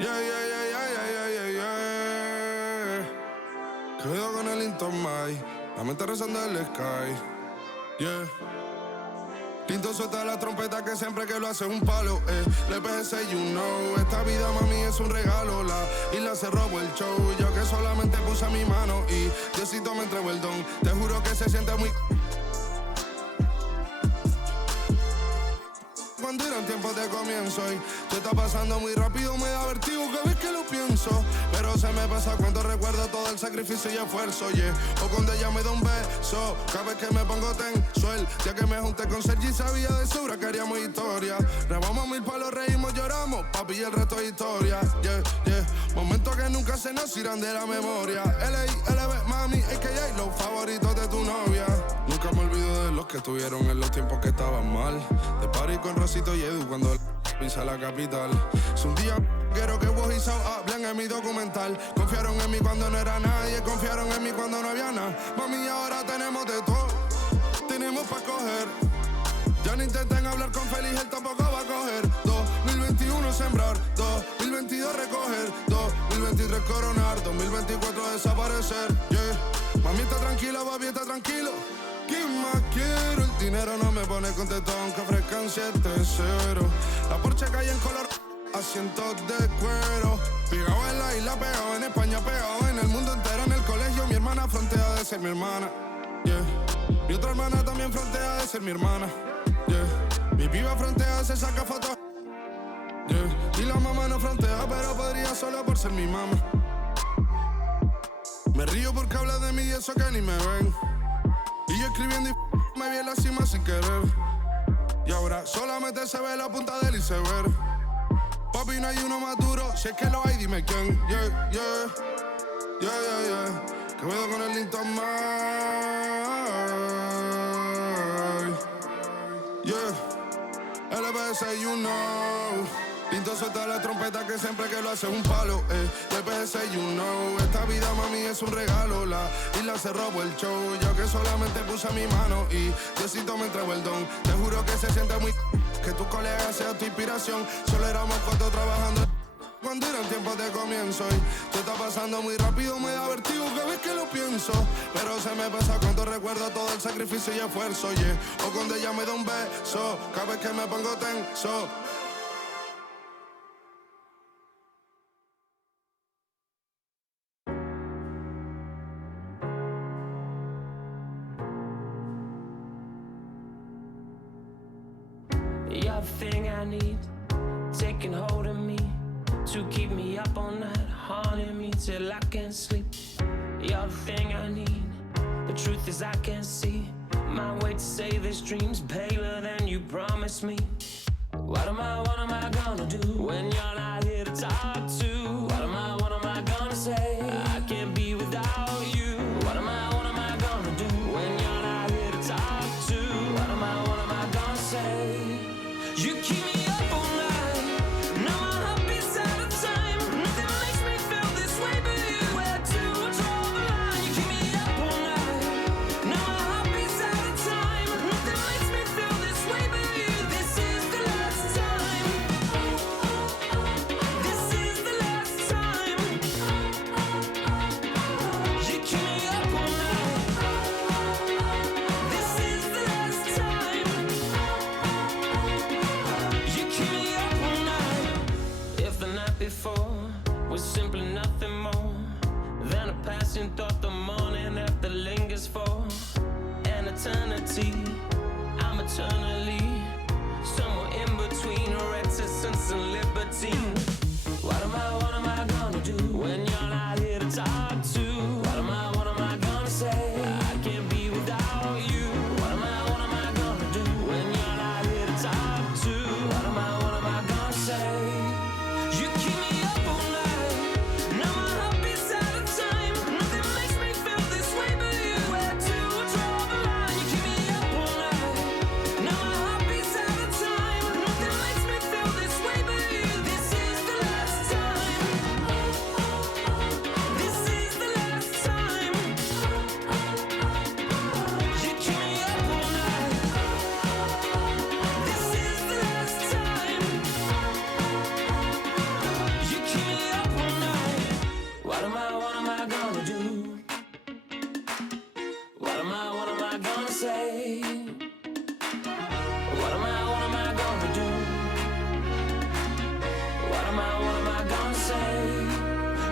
Yeah, yeah, yeah, yeah, yeah, yeah, yeah, yeah. Quedo con el Intomai, la mente rezando en el sky. Yeah. Tinto suelta la trompeta que siempre que lo hace un palo, Le PS, you know, esta vida mami es un regalo. La isla se robó el show, yo que solamente puse mi mano y Diosito me entregó el don. Te juro que se siente muy... Cuando eran tiempos de comienzo y se está pasando muy rápido, me da vertigo cada vez que lo pienso. Pero se me pasa cuando recuerdo todo el sacrificio y esfuerzo, yeah. O cuando ella me da un beso, cada vez que me pongo tenso. El día que me junté con Sergi sabía de sobra que haríamos historia. Rebamos mil palos, reímos, lloramos, papi, y el resto es historia, yeah, yeah. Momentos que nunca se nos irán de la memoria. L.A.L.B. mami, a.k.a. los favoritos de tu novia. Nunca me olvido de los que estuvieron en los tiempos que estaban mal. De party con Rosito y Edu cuando pisa la capital. Es un día quiero que vos y Sao hablen en mi documental. Confiaron en mí cuando no era nadie, confiaron en mí cuando no había nada. Mami, ahora tenemos de todo, tenemos pa' coger. Ya no intenten hablar con Feliz, él tampoco va a coger. 2021 sembrar, 2022 recoger, 2023 coronar, 2024 desaparecer, yeah. Mami está tranquila, papi está tranquilo. ¿Qué más quiero? El dinero no me pone contento aunque ofrezcan 7-0. La Porsche cae en color, asientos de cuero. Pegado en la isla, pegado en España, pegado en el mundo entero. En el colegio mi hermana frontea de ser mi hermana, yeah. Mi otra hermana también frontea de ser mi hermana, yeah. Mi piba frontea, se saca fotos, yeah. Y la mamá no frontea, pero podría solo por ser mi mamá. Me río porque habla de mí y eso que ni me ven. Y yo escribiendo y me vi en la cima sin querer. Y ahora solamente se ve la punta del iceberg. Papi, no hay uno más duro, si es que lo hay, dime quién. Yeah, yeah, yeah, yeah, yeah. Que veo con el Intomai. Yeah, LBS, you know. Tinto suelta la trompeta que siempre que lo hace un palo, LBS, you know. Esta vida mami es un regalo, la isla se robó el show. Yo que solamente puse mi mano y Diosito me entregó el don. Te juro que se siente muy que tu colega sea tu inspiración. Solo éramos 4 trabajando cuando eran tiempos de comienzo y se está pasando muy rápido, me da vertigo cada vez que lo pienso. Pero se me pasa cuando recuerdo todo el sacrificio y esfuerzo, yeah. O cuando ella me da un beso, cada vez que me pongo tenso. You're the thing I need, taking hold of me, to keep me up all night, haunting me till I can't sleep. You're the thing I need, the truth is I can't see my way to say this dream's paler than you promised me. What am I gonna do when you're not here to talk to? What am I gonna say? I can't be without you. What am I gonna do when you're not here to talk to? What am I gonna say? You keep me up all night, now my heart beats out of time. Nothing makes me feel this way but you. Where to draw the line? You keep me up all night, now my heart beats out of time. Nothing makes me feel this way but you. This is the last time. This is the last time. You keep me up all night. This is the last time. You keep me up all night. If the night before was simply nothing more than a passing thought, the morning after lingers for an eternity. I'm eternally somewhere in between reticence and libertine. What am I gonna do when you're not here to talk to? What am I gonna say? I can't be without you. What am I gonna do when you're not here to talk to? What am I gonna say? You keep me up all night, now my heart beats out of time. Nothing makes me feel this way but you. Where to draw the line? You keep me up all night, now say? What am I gonna do? What am I gonna say?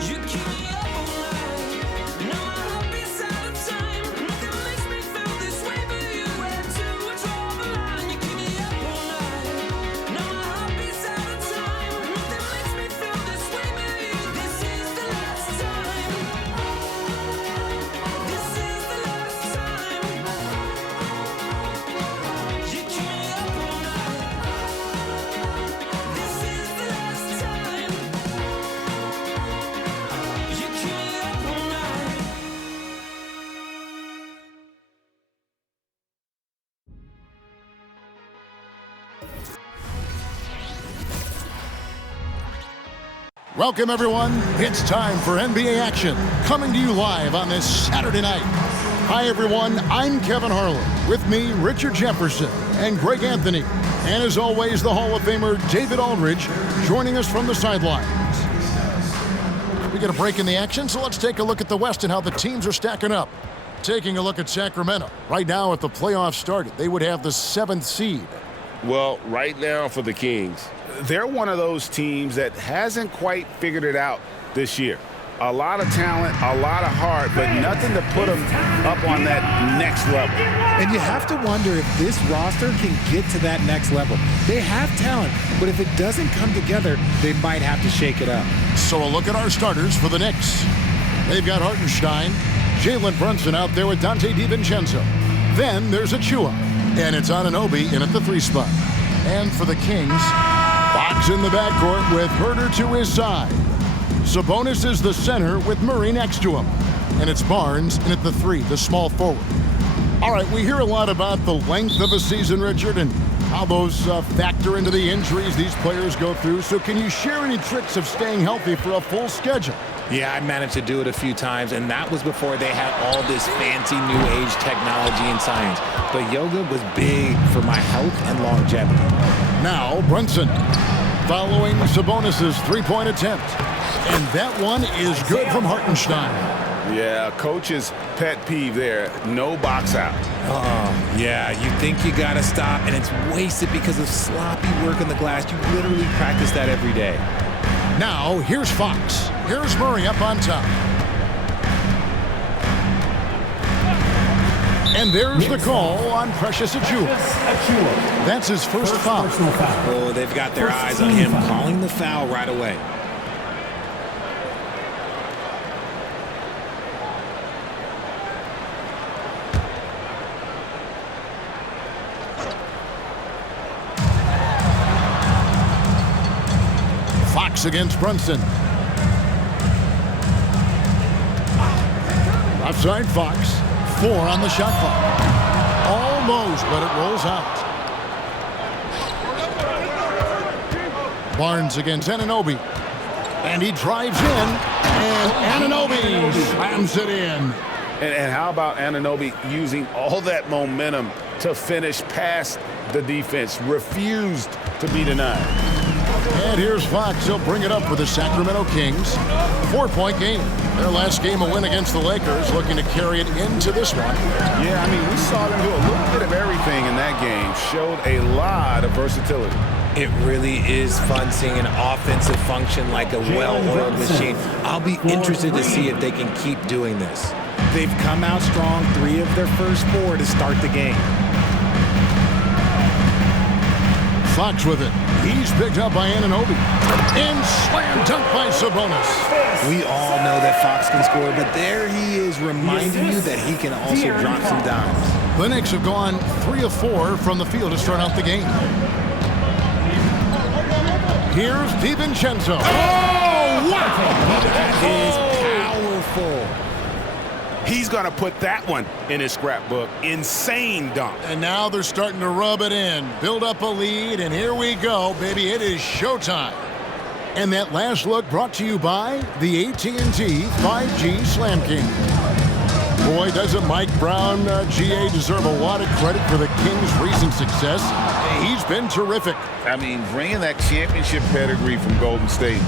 You keep me up all night. No, my heart beats out of time. Nothing makes me feel this way but you. Where to draw the line? You keep me up all night. No, my heart beats out of time. Nothing makes me feel this way but you. This is the last time. This is the last time. You keep me up all night. This is the last time. You keep me up all night. Welcome, everyone. It's time for NBA action, coming to you live on this Saturday night. Hi, everyone. I'm Kevin Harlan. With me, Richard Jefferson and Greg Anthony. And as always, the Hall of Famer David Aldridge joining us from the sidelines. We get a break in the action, so let's take a look at the West and how the teams are stacking up. Taking a look at Sacramento. Right now, if the playoffs started, they would have the 7th seed. Well, right now for the Kings, they're one of those teams that hasn't quite figured it out this year. A lot of talent, a lot of heart, but nothing to put them up on that next level. And you have to wonder if this roster can get to that next level. They have talent, but if it doesn't come together, they might have to shake it up. So a look at our starters for the Knicks. They've got Hartenstein, Jalen Brunson out there with Dante DiVincenzo. Then there's Achiuwa, and it's Anunoby in at the 3 spot. And for the Kings, Fox in the backcourt with Herter to his side. Sabonis is the center with Murray next to him. And it's Barnes in at the 3, the small forward. All right, we hear a lot about the length of a season, Richard, and how those factor into the injuries these players go through. So can you share any tricks of staying healthy for a full schedule? Yeah, I managed to do it a few times, and that was before they had all this fancy new age technology and science. But yoga was big for my health and longevity. Now, Brunson, following Sabonis' 3-point attempt. And that one is good from Hartenstein. Yeah, coach's pet peeve there, no box out. Yeah, you think you gotta stop, and it's wasted because of sloppy work on the glass. You literally practice that every day. Now, here's Fox. Here's Murray up on top. And there's the call on Precious Achiuwa. That's his first foul. Oh, they've got their eyes on him, calling the foul right away. Fox against Brunson. Left side Fox. 4 on the shot clock. Almost, but it rolls out. Barnes against Anunoby. And he drives in. And Anunoby slams it in. And how about Anunoby using all that momentum to finish past the defense? Refused to be denied. And here's Fox. He'll bring it up for the Sacramento Kings. 4-point game. Their last game, a win against the Lakers, looking to carry it into this one. Yeah, I mean, we saw them do a little bit of everything in that game. Showed a lot of versatility. It really is fun seeing an offensive function like a well-oiled machine. I'll be interested to see if they can keep doing this. They've come out strong, 3 of their first 4 to start the game. Fox with it. He's picked up by Anunoby. And slam dunk by Sabonis. We all know that Fox can score, but there he is reminding you that he can also drop some dimes. The Knicks have gone 3 of 4 from the field to start out the game. Here's DiVincenzo. Oh, wow! That is powerful. He's going to put that one in his scrapbook. Insane dunk. And now they're starting to rub it in, build up a lead, and here we go, baby. It is showtime. And that last look brought to you by the AT&T 5G Slam King. Boy, doesn't Mike Brown, GA, deserve a lot of credit for the Kings' recent success. He's been terrific. I mean, bringing that championship pedigree from Golden State.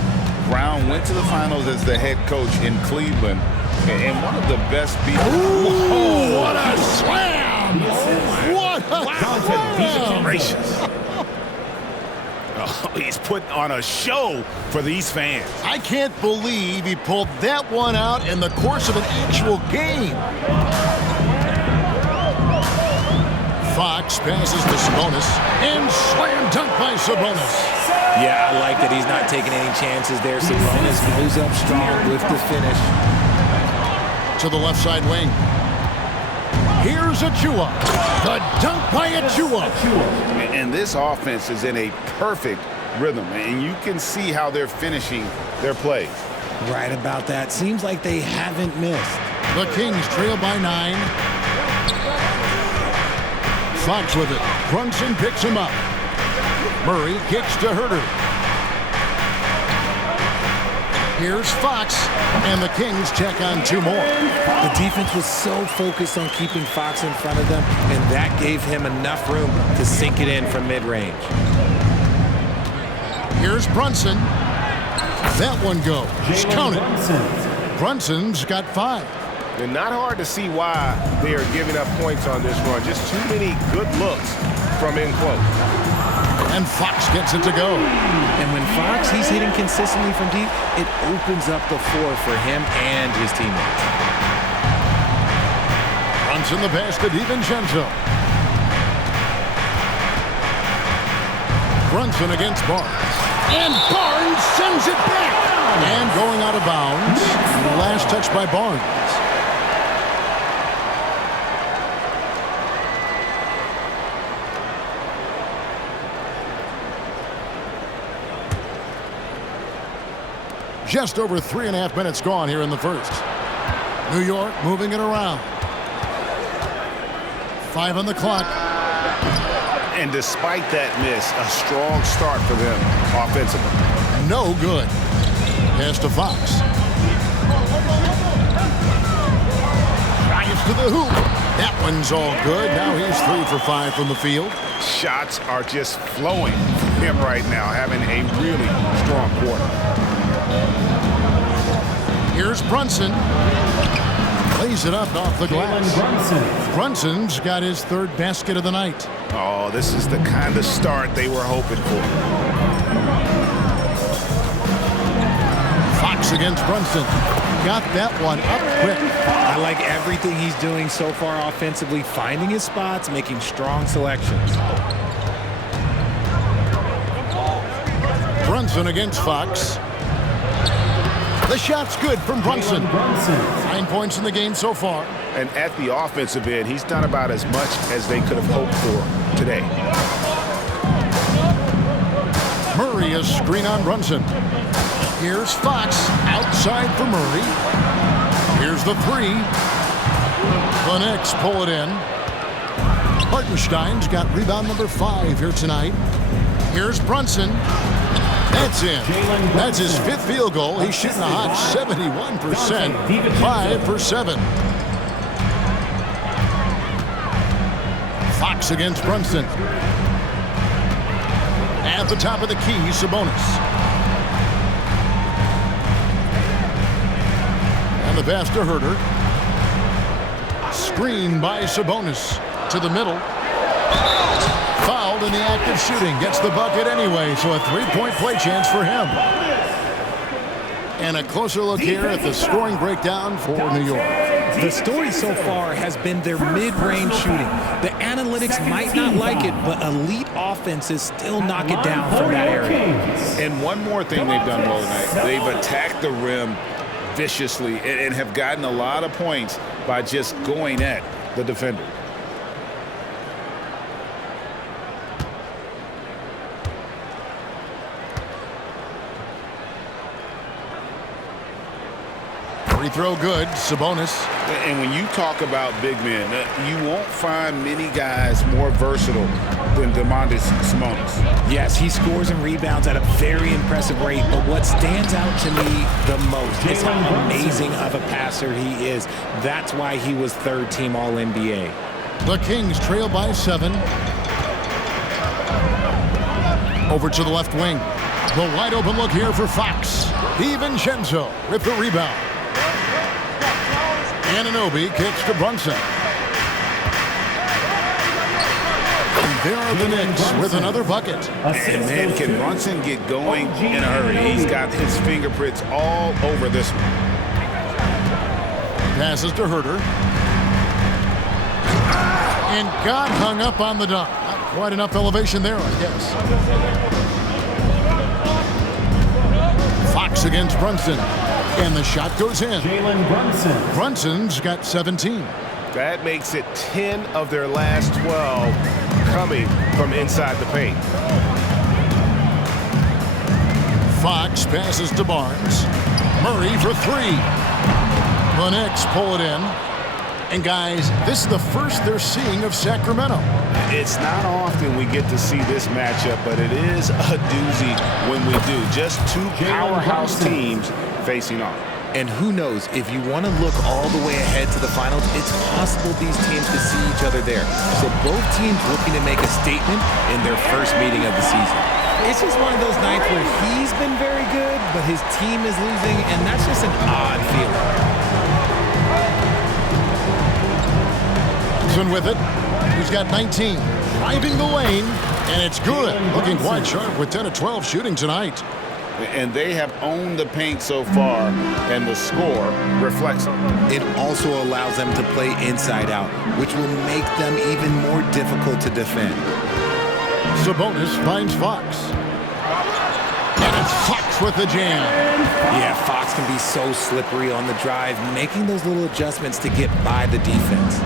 Brown went to the finals as the head coach in Cleveland. And one of the best people. Ooh, what a slam! What a slam! Gracious. Oh, he's putting on a show for these fans. I can't believe he pulled that one out in the course of an actual game. Fox passes to Sabonis, and slam dunk by Sabonis. Yeah, I like that he's not taking any chances there. Sabonis goes up strong with the finish. To the left side wing. Here's Achiuwa. The dunk by Achiuwa. And this offense is in a perfect rhythm, and you can see how they're finishing their plays. Right about that. Seems like they haven't missed. The Kings trail by 9. Fox with it. Brunson picks him up. Murray kicks to Herter. Here's Fox, and the Kings check on 2 more. The defense was so focused on keeping Fox in front of them, and that gave him enough room to sink it in from mid-range. Here's Brunson. That one goes. Count it. Brunson's got 5. And not hard to see why they are giving up points on this run. Just too many good looks from in close. And Fox gets it to go. And when Fox, he's hitting consistently from deep, it opens up the floor for him and his teammates. Brunson the pass to DiVincenzo. Brunson against Barnes. And Barnes sends it back. And going out of bounds. Last touch by Barnes. Just over 3.5 minutes gone here in the first. New York moving it around. 5 on the clock. And despite that miss, a strong start for them offensively. No good. Pass to Fox. Drives to the hoop. That one's all good. Now he's 3 for 5 from the field. Shots are just flowing from him right now, having a really strong quarter. Here's Brunson. Lays it up off the glass. Brunson's got his 3rd basket of the night. Oh, this is the kind of start they were hoping for. Fox against Brunson. Got that one up quick. I like everything he's doing so far offensively, finding his spots, making strong selections. Brunson against Fox. The shot's good from Brunson. 9 points in the game so far. And at the offensive end, he's done about as much as they could have hoped for today. Murray a screen on Brunson. Here's Fox outside for Murray. Here's the 3. The Knicks pull it in. Hartenstein's got rebound number 5 here tonight. Here's Brunson. That's in. That's his 5th field goal. He's shooting a hot 71%. 5 for 7. Fox against Brunson. At the top of the key, Sabonis. And the pass to Herter. Screen by Sabonis to the middle. Fouled in the act of shooting. Gets the bucket anyway, so a 3-point play chance for him. And a closer look here at the scoring breakdown for New York. The story so far has been their mid-range shooting. The analytics might not like it, but elite offenses still knock it down from that area. And one more thing they've done well tonight. They've attacked the rim viciously and have gotten a lot of points by just going at the defender. Free throw good. Sabonis. And when you talk about big men, you won't find many guys more versatile than Domantas Sabonis. Yes, he scores and rebounds at a very impressive rate, but what stands out to me the most is how amazing of a passer he is. That's why he was 3rd team All-NBA. The Kings trail by 7. Over to the left wing. The wide open look here for Fox. DiVincenzo with the rebound. Anunoby kicks to Brunson. And there are the Knicks with another bucket. And man, can Brunson get going in a hurry? He's got his fingerprints all over this one. Passes to Herter. And got hung up on the dunk. Not quite enough elevation there, I guess. Fox against Brunson. And the shot goes in. Jalen Brunson. Brunson's got 17. That makes it 10 of their last 12 coming from inside the paint. Fox passes to Barnes. Murray for three. The Knicks pull it in. And guys, this is the first they're seeing of Sacramento. It's not often we get to see this matchup, but it is a doozy when we do. Just two powerhouse teams facing off. And who knows, if you want to look all the way ahead to the finals, it's possible these teams to see each other there. So both teams looking to make a statement in their first meeting of the season. It's just one of those nights where he's been very good, but his team is losing, and that's just an odd feeling. With it, he's got 19, driving the lane, and it's good. Looking quite sharp with 10 of 12 shooting tonight. And they have owned the paint so far, and the score reflects it. It also allows them to play inside out, which will make them even more difficult to defend. Sabonis finds Fox. And it's Fox with the jam. Yeah, Fox can be so slippery on the drive, making those little adjustments to get by the defense.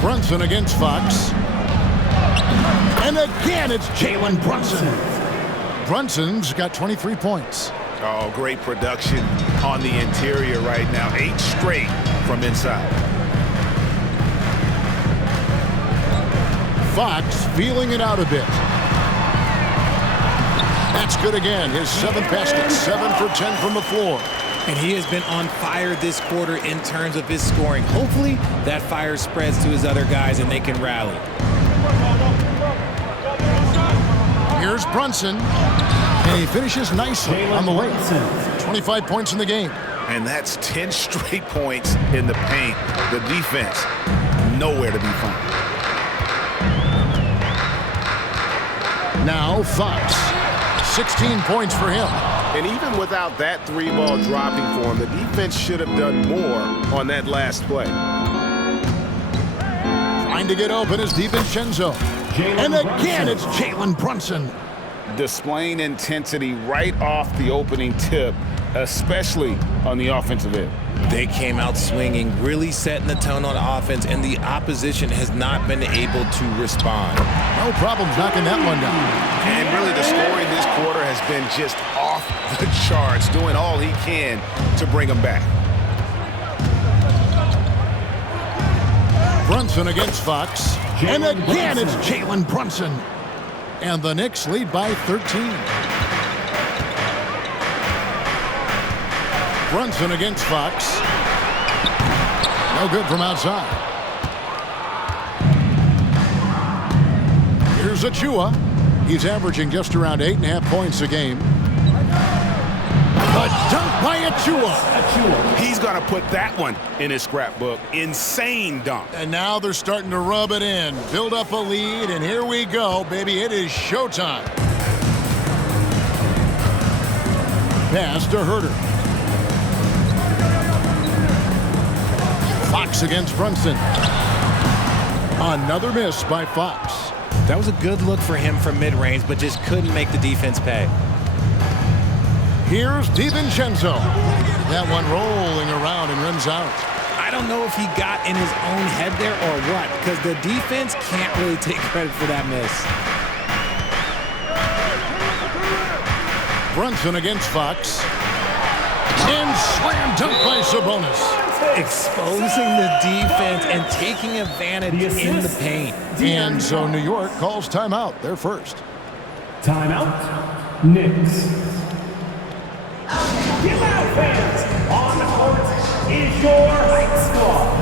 Brunson against Fox. And again, it's Jalen Brunson. Brunson's got 23 points. Oh, great production on the interior right now. 8 straight from inside. Fox feeling it out a bit. That's good again. His 7th basket, 7 for 10 from the floor. And he has been on fire this quarter in terms of his scoring. Hopefully, that fire spreads to his other guys and they can rally. Here's Brunson. And he finishes nicely on the layup. 25 points in the game. And that's 10 straight points in the paint. The defense, nowhere to be found. Now Fox. 16 points for him. And even without that 3-ball dropping for him, the defense should have done more on that last play. Trying to get open is DiVincenzo. And again, it's Jalen Brunson. Displaying intensity right off the opening tip, especially on the offensive end. They came out swinging, really setting the tone on offense, and the opposition has not been able to respond. No problems knocking that one down. And really the scoring this quarter has been just off the charts, doing all he can to bring them back. Brunson against Fox. And again, it's Jalen Brunson. And the Knicks lead by 13. Brunson against Fox. No good from outside. Here's Achiuwa. He's averaging just around 8.5 points a game. A dunk by Achiuwa. He's going to put that one in his scrapbook. Insane dunk. And now they're starting to rub it in. Build up a lead, and here we go, baby. It is showtime. Pass to Herter. Fox against Brunson. Another miss by Fox. That was a good look for him from mid-range, but just couldn't make the defense pay. Here's DiVincenzo. That one rolling around and rims out. I don't know if he got in his own head there or what, because the defense can't really take credit for that miss. Brunson against Fox. And slam dunk by Sabonis. Exposing the defense and taking advantage in the paint. And so New York calls timeout. They're first. Timeout. Knicks. Get out, fans! On the court is your Heights Squad.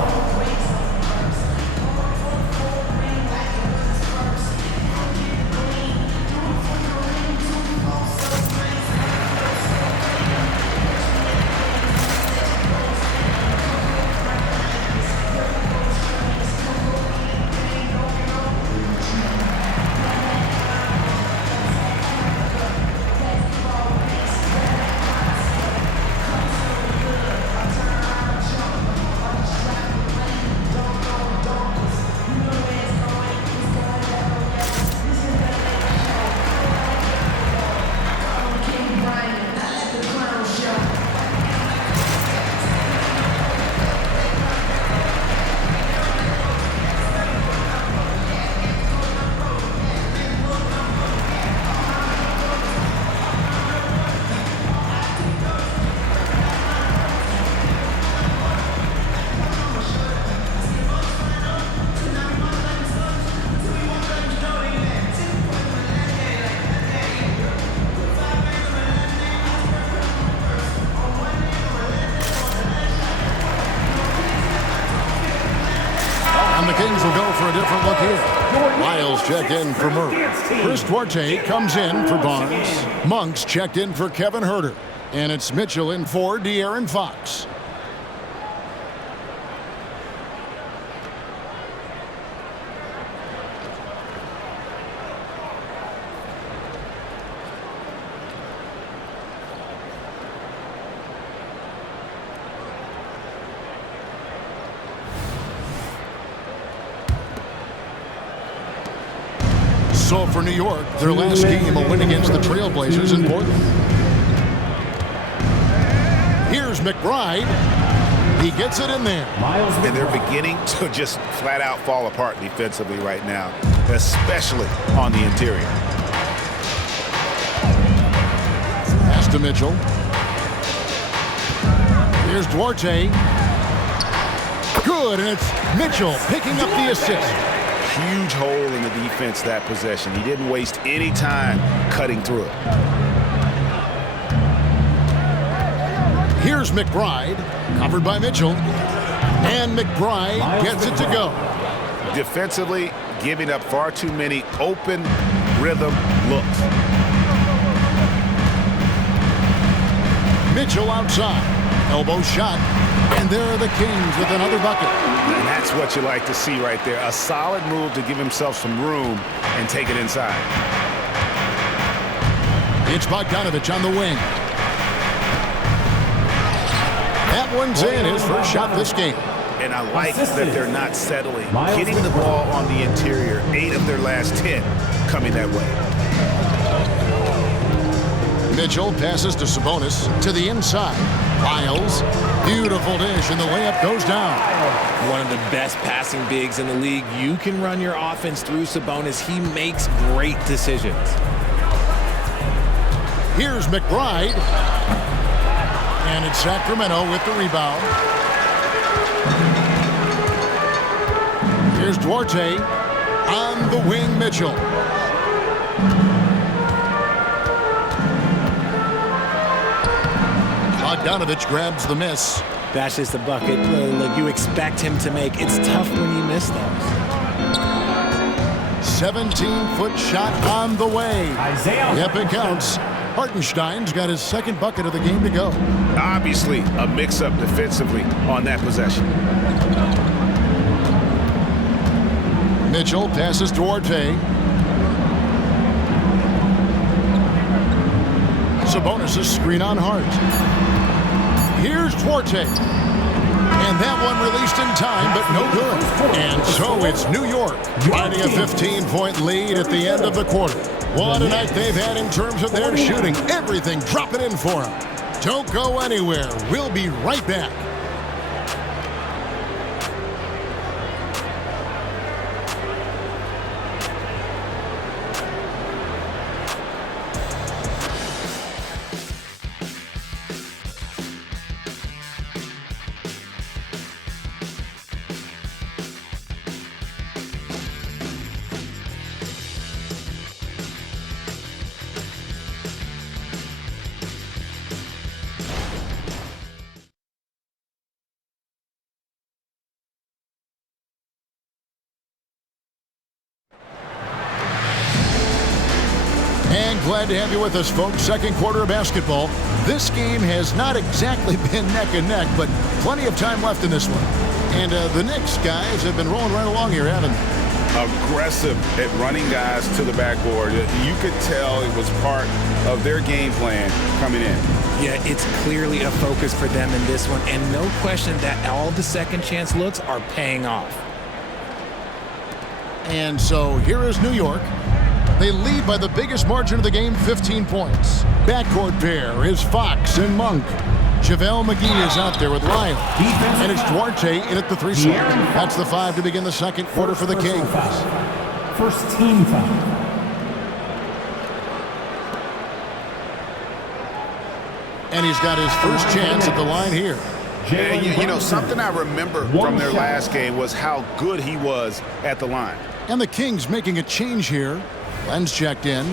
And the Kings will go for a different look here. Lyles checked in for Murray. Chris Duarte comes in for Barnes. Monk's checked in for Kevin Huerter. And it's Mitchell in for De'Aaron Fox. So for New York, their last game, a win against the Trailblazers in Portland. Here's McBride. He gets it in there. And they're beginning to just flat out fall apart defensively right now, especially on the interior. Pass to Mitchell. Here's Duarte. Good, and it's Mitchell picking up the assist. Huge hole in the defense that possession. He didn't waste any time cutting through it. Here's McBride, covered by Mitchell, and McBride gets it to go. Defensively, giving up far too many open rhythm looks. Mitchell outside, elbow shot, and there are the Kings with another bucket. And that's what you like to see right there. A solid move to give himself some room and take it inside. It's Bogdanovich on the wing. That one's in, his first shot this game. And I like that they're not settling. Getting the ball on the interior, 8 of their last 10 coming that way. Mitchell passes to Sabonis to the inside. Lyles, beautiful dish, and the layup goes down. One of the best passing bigs in the league. You can run your offense through Sabonis. He makes great decisions. Here's McBride. And it's Sacramento with the rebound. Here's Duarte. On the wing, Mitchell. Bogdanovich grabs the miss. That's just a bucket like you expect him to make. It's tough when you miss those. 17-foot shot on the way. Yep, it counts. Hartenstein's got his second bucket of the game to go. Obviously, a mix-up defensively on that possession. Mitchell passes to Duarte. Sabonis' screen on Hart. Here's Duarte. And that one released in time, but no good. And so it's New York riding a 15-point lead at the end of the quarter. What a night they've had in terms of their shooting. Everything dropping in for them. Don't go anywhere. We'll be right back. And glad to have you with us, folks. Second quarter of basketball. This game has not exactly been neck and neck, but plenty of time left in this one. And the Knicks guys have been rolling right along here, haven't they? Aggressive at running guys to the backboard. You could tell it was part of their game plan coming in. Yeah, it's clearly a focus for them in this one, and no question that all the second chance looks are paying off. And so here is New York. They lead by the biggest margin of the game, 15 points. Backcourt pair is Fox and Monk. JaVale McGee is out there with Lyles. And it's Duarte in at the 3 slot. That's the 5 to begin the second quarter for the Kings. First team foul. And he's got his first chance at the line here. And you know, something I remember from their last game was how good he was at the line. And the Kings making a change here. Len's checked in.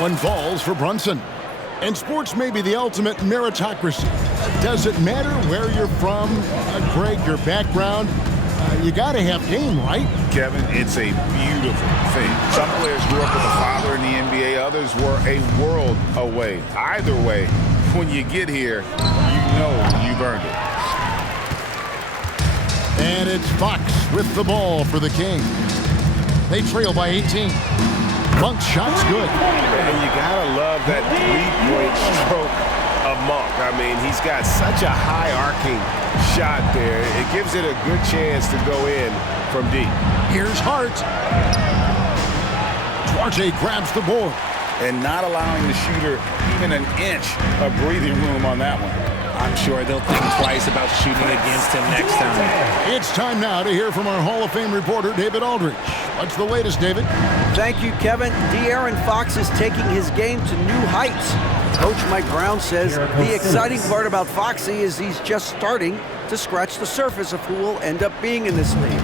one falls for Brunson. And sports may be the ultimate meritocracy. Does it matter where you're from, Greg, your background? You got to have game, right? Kevin, it's a beautiful thing. Some players grew up with a father in the NBA. Others were a world away. Either way, when you get here, you know you've earned it. And it's Fox with the ball for the Kings. They trail by 18. Monk's shot's good. And you gotta love that three-point stroke of Monk. I mean, he's got such a high arcing shot there. It gives it a good chance to go in from deep. Here's Hart. Duarte grabs the board. And not allowing the shooter even an inch of breathing room on that one. I'm sure they'll think twice about shooting against him next time. It's time now to hear from our Hall of Fame reporter, David Aldridge. What's the latest, David? Thank you, Kevin. De'Aaron Fox is taking his game to new heights. Coach Mike Brown says the exciting part about Foxy is he's just starting to scratch the surface of who will end up being in this league.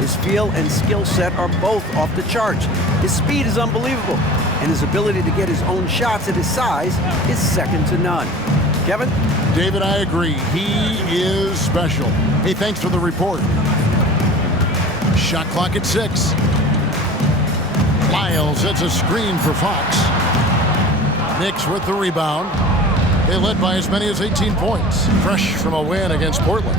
His feel and skill set are both off the charts. His speed is unbelievable, and his ability to get his own shots at his size is second to none. Kevin? David, I agree. He is special. Hey, thanks for the report. Shot clock at 6. Lyles hits a screen for Fox. Knicks with the rebound. They led by as many as 18 points. Fresh from a win against Portland.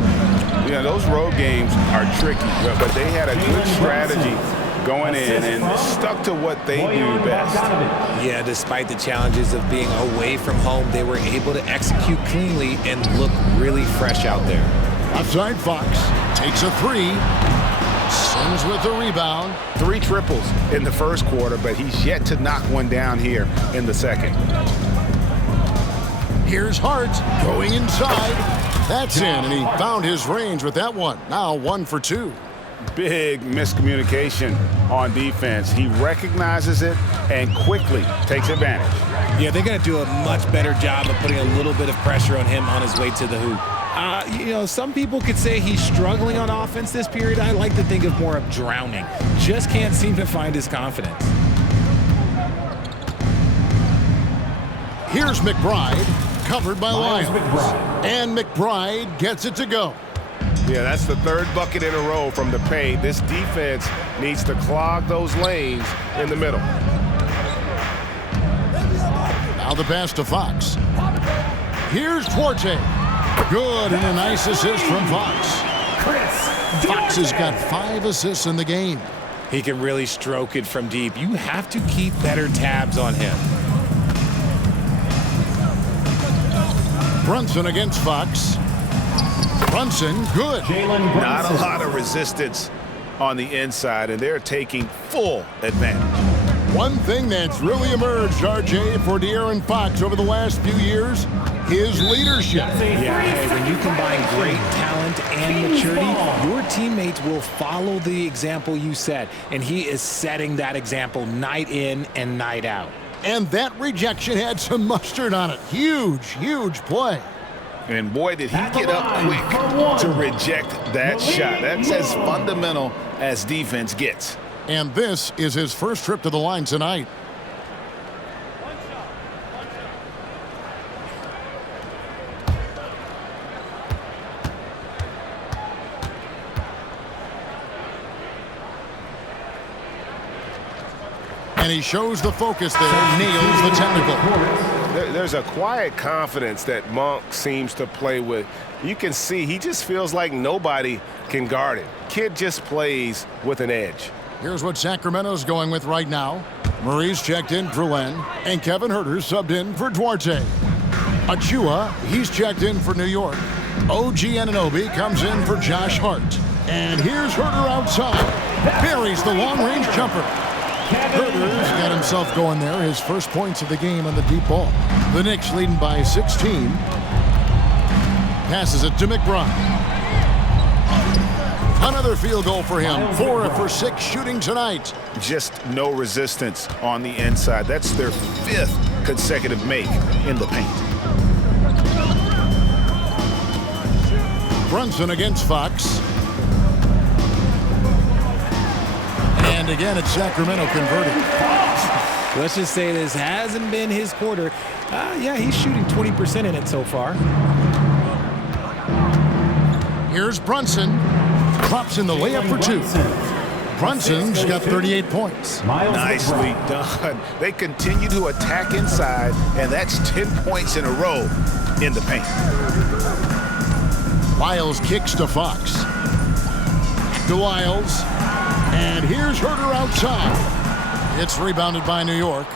Yeah, those road games are tricky, but they had a good strategy going in and stuck to what they do best. Yeah, despite the challenges of being away from home, they were able to execute cleanly and look really fresh out there. Outside Fox takes a 3. Sims with the rebound. 3 triples in the first quarter, but he's yet to knock one down here in the second. Here's Hart going inside. That's in, and he found his range with that one. Now 1 for 2. Big miscommunication on defense. He recognizes it and quickly takes advantage. Yeah, they're going to do a much better job of putting a little bit of pressure on him on his way to the hoop. You know, some people could say he's struggling on offense this period. I like to think of more of drowning. Just can't seem to find his confidence. Here's McBride, covered by Lyles. And McBride gets it to go. Yeah, that's the third bucket in a row from the paint. This defense needs to clog those lanes in the middle. Now the pass to Fox. Here's Duarte. Good, and a nice assist from Fox. Fox has got 5 assists in the game. He can really stroke it from deep. You have to keep better tabs on him. Brunson against Fox. Brunson, good. Not a lot of resistance on the inside, and they're taking full advantage. One thing that's really emerged, RJ, for De'Aaron Fox over the last few years, his leadership. Yeah, hey, when you combine great talent and maturity, your teammates will follow the example you set, and he is setting that example night in and night out. And that rejection had some mustard on it. Huge, huge play. And boy, did he get up quick to reject that shot. That's as fundamental as defense gets. And this is his first trip to the line tonight. And he shows the focus there, nails the technical. There's a quiet confidence that Monk seems to play with. You can see he just feels like nobody can guard him. Kid just plays with an edge. Here's what Sacramento's going with right now. Murray's checked in for Len, and Kevin Huerter's subbed in for Duarte. Achiuwa, he's checked in for New York. OG Anunoby comes in for Josh Hart. And here's Huerter outside. Buries the long-range jumper. Huerter's got himself going there, his first points of the game on the deep ball. The Knicks leading by 16. Passes it to McBride. Another field goal for him. 4 for 6 shooting tonight. Just no resistance on the inside. That's their 5th consecutive make in the paint. Brunson against Fox. And again, it's Sacramento converting. Let's just say this hasn't been his quarter. Yeah, he's shooting 20% in it so far. Here's Brunson. Drops in the layup for 2. Brunson's got 38 points. Nicely done. They continue to attack inside, and that's 10 points in a row in the paint. Wiles kicks to Fox. To Wiles. And here's Herter outside. It's rebounded by New York.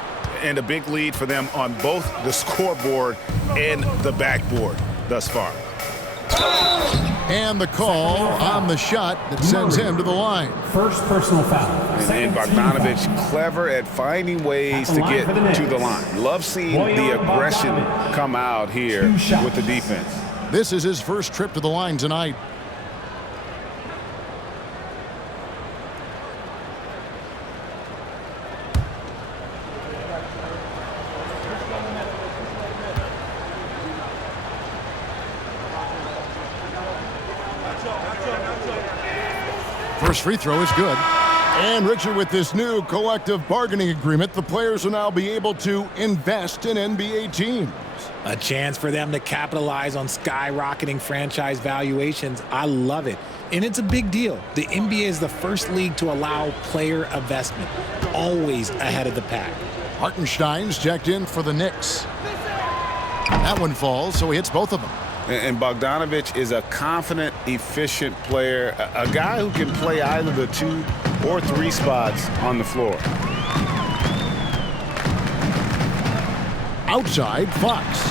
And a big lead for them on both the scoreboard and the backboard thus far. And the call on the shot that sends him to the line. First personal foul. And Bogdanovich clever at finding ways to get to the line. Love seeing the aggression come out here with the defense. This is his first trip to the line tonight. First free throw is good. And Richard, with this new collective bargaining agreement, the players will now be able to invest in NBA teams. A chance for them to capitalize on skyrocketing franchise valuations. I love it. And it's a big deal. The NBA is the first league to allow player investment. Always ahead of the pack. Hartenstein's checked in for the Knicks. That one falls, so he hits both of them. And Bogdanovich is a confident, efficient player, a guy who can play either the 2 or 3 spots on the floor. Outside, Fox.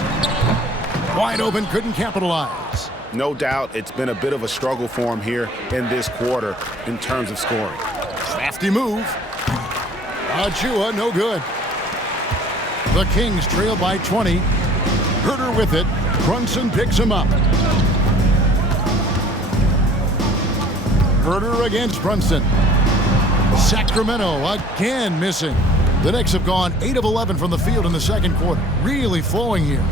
Wide open, couldn't capitalize. No doubt it's been a bit of a struggle for him here in this quarter in terms of scoring. Crafty move. Achiuwa, no good. The Kings trail by 20. Herter with it. Brunson picks him up. Herter against Brunson. Sacramento again missing. The Knicks have gone 8 of 11 from the field in the second quarter. Really flowing here.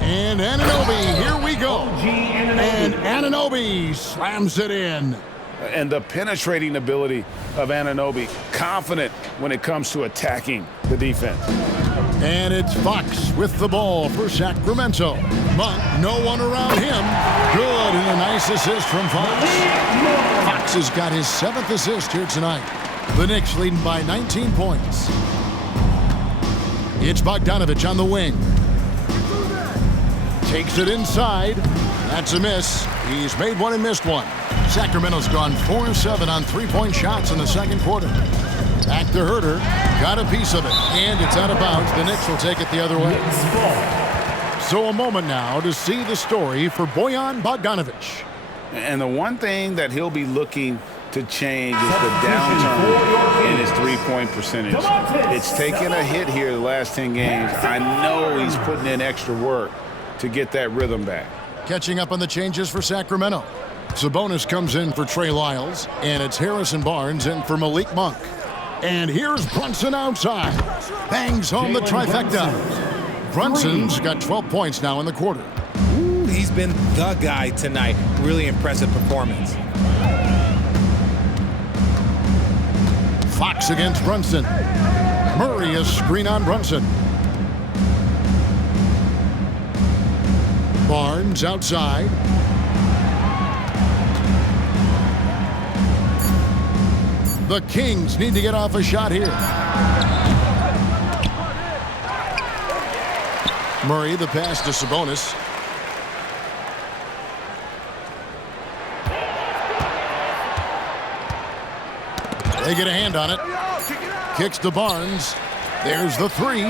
And Anunoby, here we go. And Anunoby slams it in. And the penetrating ability of Anunoby, confident when it comes to attacking the defense. And it's Fox with the ball for Sacramento. But no one around him. Good, and a nice assist from Fox. Fox has got his 7th assist here tonight. The Knicks leading by 19 points. It's Bogdanovich on the wing. Takes it inside. That's a miss. He's made one and missed one. Sacramento's gone 4-7 on three-point shots in the second quarter. Back to Herter. Got a piece of it. And it's out of bounds. The Knicks will take it the other way. So a moment now to see the story for Bojan Bogdanovich. And the one thing that he'll be looking to change is the downturn in his three-point percentage. It's taken a hit here the last 10 games. I know he's putting in extra work to get that rhythm back. Catching up on the changes for Sacramento. Sabonis comes in for Trey Lyles, and it's Harrison Barnes in for Malik Monk. And here's Brunson outside. Bangs home the trifecta. Brunson's got 12 points now in the quarter. Ooh, he's been the guy tonight. Really impressive performance. Fox against Brunson. Murray a screen on Brunson. Barnes outside. The Kings need to get off a shot here. Murray, the pass to Sabonis. They get a hand on it. Kicks to Barnes. There's the three.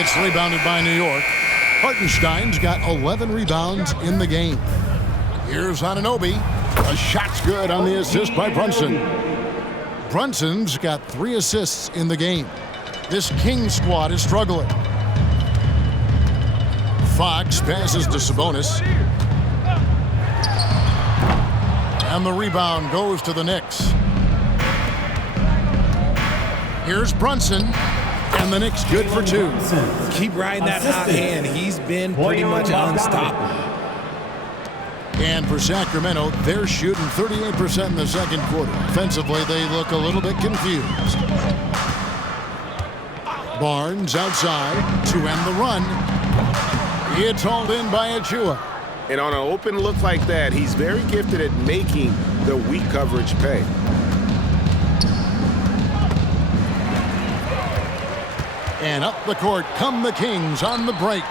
It's rebounded by New York. Hartenstein's got 11 rebounds in the game. Here's Anunoby. A shot's good on the assist by Brunson. Brunson's got 3 assists in the game. This Kings squad is struggling. Fox passes to Sabonis. And the rebound goes to the Knicks. Here's Brunson. And the Knicks good for 2. Keep riding that hot hand. He's been pretty much unstoppable. And for Sacramento, they're shooting 38% in the second quarter. Offensively, they look a little bit confused. Barnes outside to end the run. It's hauled in by Achiuwa. And on an open look like that, he's very gifted at making the weak coverage pay. And up the court come the Kings on the break.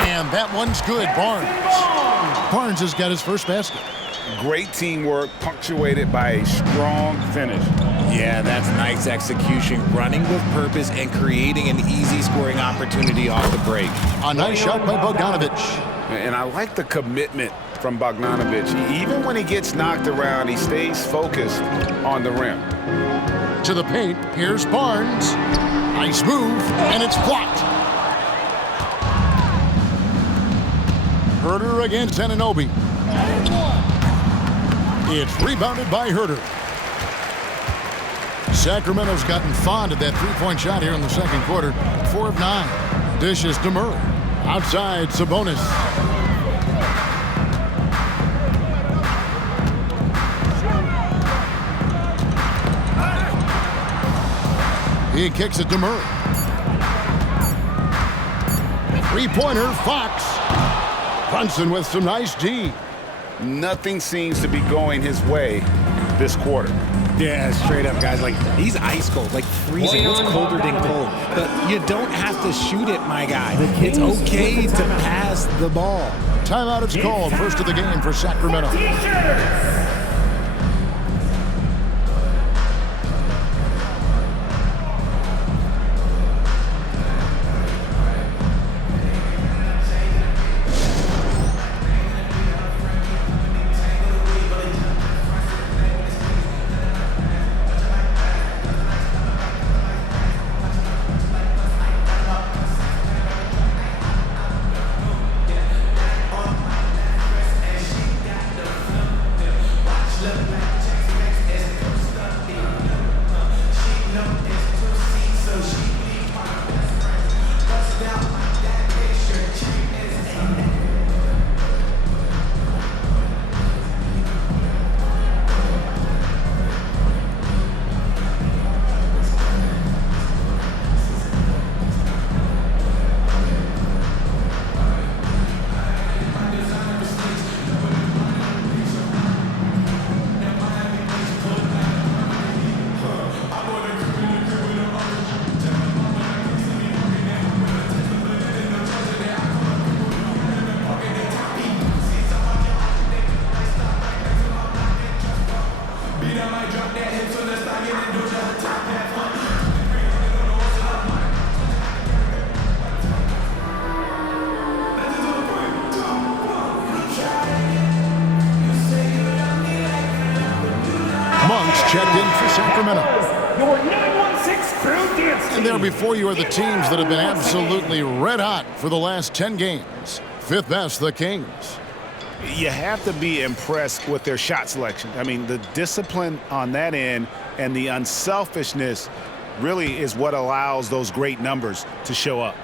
And that one's good. Barnes has got his first basket. Great teamwork punctuated by a strong finish. Yeah, that's nice execution, running with purpose and creating an easy scoring opportunity off the break. A nice shot by Bogdanovic. And I like the commitment from Bogdanovic. Even when he gets knocked around, he stays focused on the rim. To the paint, here's Barnes. Nice move, and it's blocked. Herter against Anunoby. It's rebounded by Herter. Sacramento's gotten fond of that three-point shot here in the second quarter. 4 of 9. Dishes to Murray. Outside, Sabonis. He kicks it to Murray. Three-pointer, Fox. Brunson with some nice D. Nothing seems to be going his way this quarter. Yeah, straight up, guys. Like, he's ice cold, like freezing. What's colder than cold? But you don't have to shoot it, my guy. It's okay to pass the ball. Timeout is called. First of the game for Sacramento. Checked in for Sacramento. Your 916 crew dance team. And there before you are the teams that have been absolutely red hot for the last 10 games. Fifth best, the Kings. You have to be impressed with their shot selection. I mean, the discipline on that end and the unselfishness really is what allows those great numbers to show up.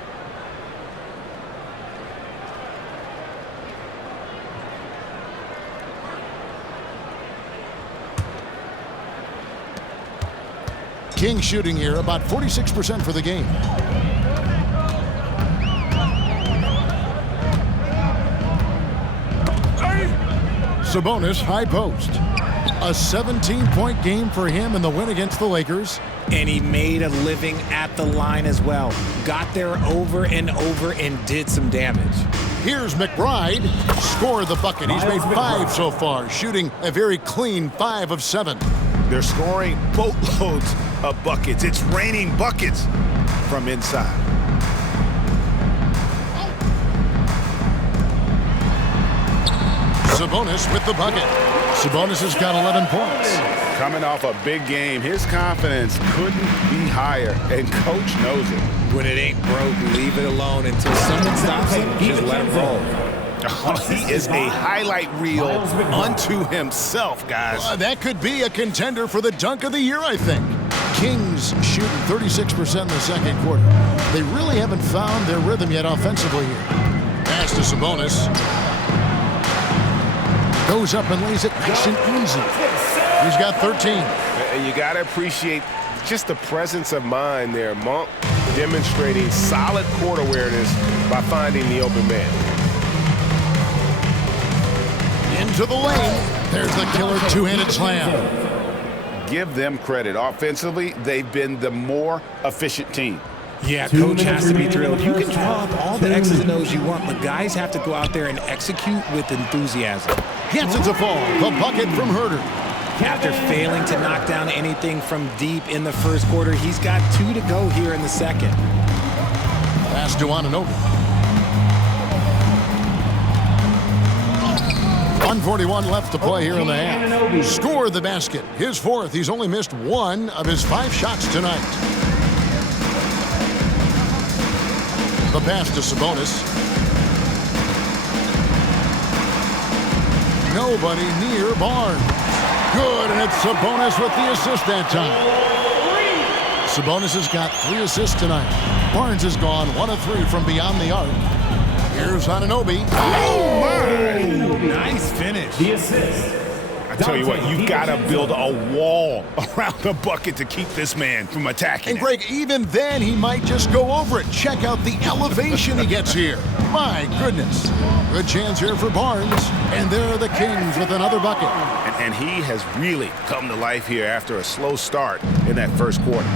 Kings shooting here about 46% for the game. Sabonis, high post. A 17-point game for him in the win against the Lakers. And he made a living at the line as well. Got there over and over and did some damage. Here's McBride. Scored the bucket. He's made 5 so far, shooting a very clean 5 of 7. They're scoring boatloads of buckets. It's raining buckets from inside. Sabonis with the bucket. Sabonis has got 11 points. Coming off a big game, his confidence couldn't be higher, and coach knows it. When it ain't broke, leave it alone until someone stops him. Just let him roll. He is a highlight reel unto himself, guys. That could be a contender for the dunk of the year, I think. Kings shooting 36% in the second quarter. They really haven't found their rhythm yet offensively here. Pass to Sabonis. Goes up and lays it nice and easy. He's got 13. And you got to appreciate just the presence of mind there. Monk demonstrating solid court awareness by finding the open man. Into the lane. There's the killer two-handed slam. Give them credit. Offensively, they've been the more efficient team. Yeah, coach has to be thrilled. You can draw up all the X's and O's you want, but guys have to go out there and execute with enthusiasm. Gets it to fall. The bucket from Herter. After failing to knock down anything from deep in the first quarter, he's got 2 to go here in the second. Pass to Anunoby. 1:41 left to play here in the half. Scored the basket. His 4th. He's only missed 1 of his 5 shots tonight. The pass to Sabonis. Nobody near Barnes. Good, and it's Sabonis with the assist that time. Sabonis has got 3 assists tonight. Barnes has gone 1 of 3 from beyond the arc. Here's Anunoby. Oh, my! Nice finish. The assist. I tell you what, you've got to build a wall around the bucket to keep this man from attacking. And Greg, even then, he might just go over it. Check out the elevation he gets here. My goodness. Good chance here for Barnes. And there are the Kings with another bucket. And he has really come to life here after a slow start in that first quarter.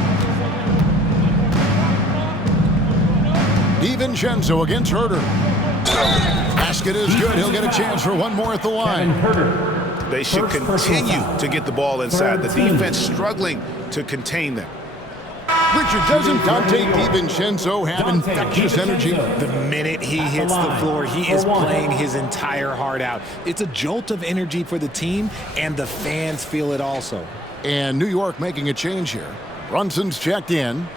DiVincenzo against Herter. Basket is good. He'll get a chance for one more at the line. They should continue to get the ball inside. The defense struggling to contain them. Richard, doesn't Dante DiVincenzo have infectious energy? The minute he hits the floor, he is playing his entire heart out. It's a jolt of energy for the team, and the fans feel it also. And New York making a change here. Brunson's checked in.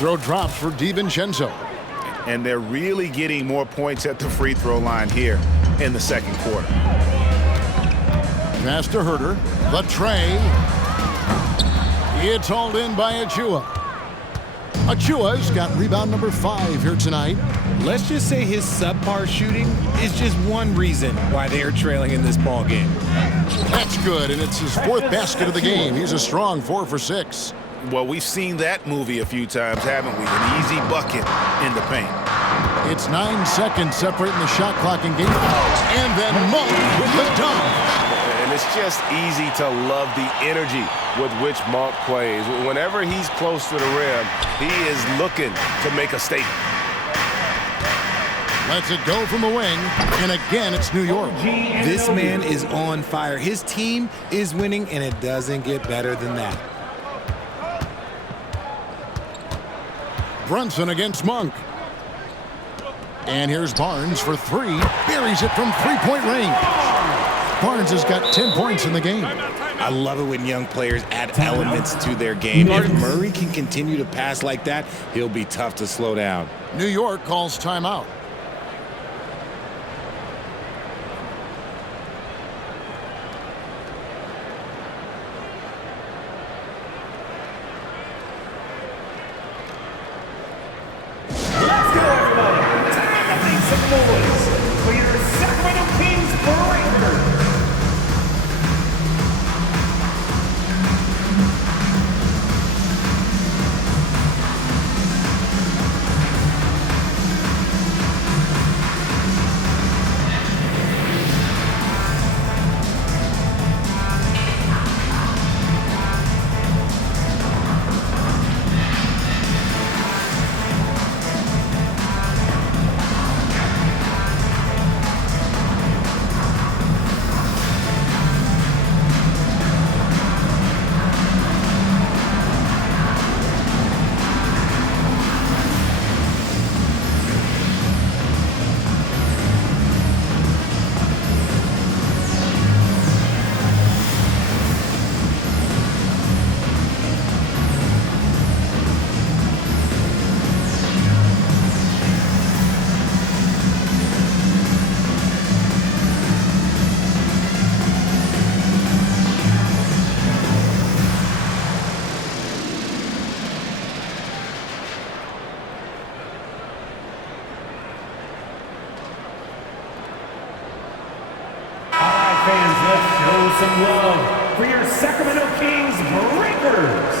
Throw drops for DiVincenzo. And they're really getting more points at the free throw line here in the second quarter. Pass to Herter. The tray. It's hauled in by Achiuwa. Achiuwa's got rebound number 5 here tonight. Let's just say his subpar shooting is just one reason why they are trailing in this ball game. That's good, and it's his 4th basket of the game. He's a strong 4 for 6. Well, we've seen that movie a few times, haven't we? An easy bucket in the paint. It's 9 seconds separating the shot clock and game. And then Monk with the dunk. And it's just easy to love the energy with which Monk plays. Whenever he's close to the rim, he is looking to make a statement. Lets it go from the wing, and again, it's New York. This man is on fire. His team is winning, and it doesn't get better than that. Brunson against Monk. And here's Barnes for 3. Buries it from 3-point range. Barnes has got 10 points in the game. I love it when young players add elements to their game. If Murray can continue to pass like that, he'll be tough to slow down. New York calls timeout. Let's go, everyone. Time to make some noise for your Sacramento Kings Breaker. show some love for your Sacramento Kings Breakers.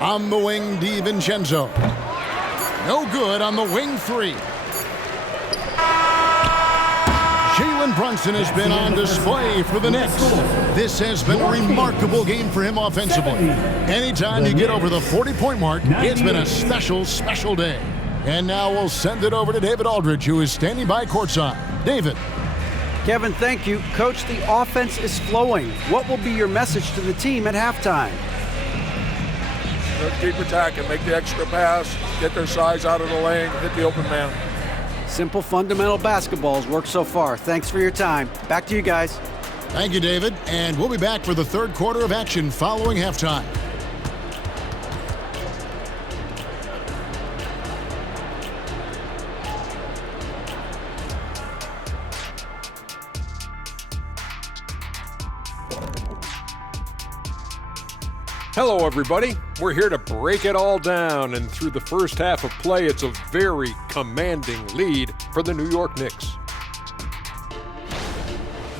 On the wing, DiVincenzo. No good on the wing three. Jalen Brunson has been on display for the Knicks. This has been a remarkable game for him offensively. Anytime you get over the 40-point mark, it's been a special, special day. And now we'll send it over to David Aldridge, who is standing by courtside. David. Kevin, thank you. Coach, the offense is flowing. What will be your message to the team at halftime? Keep attacking, make the extra pass, get their size out of the lane, hit the open man. Simple fundamental basketball's worked so far. Thanks for your time. Back to you guys. Thank you, David. And we'll be back for the third quarter of action following halftime. Hello, everybody. We're here to break it all down, and through the first half of play, it's a very commanding lead for the New York Knicks.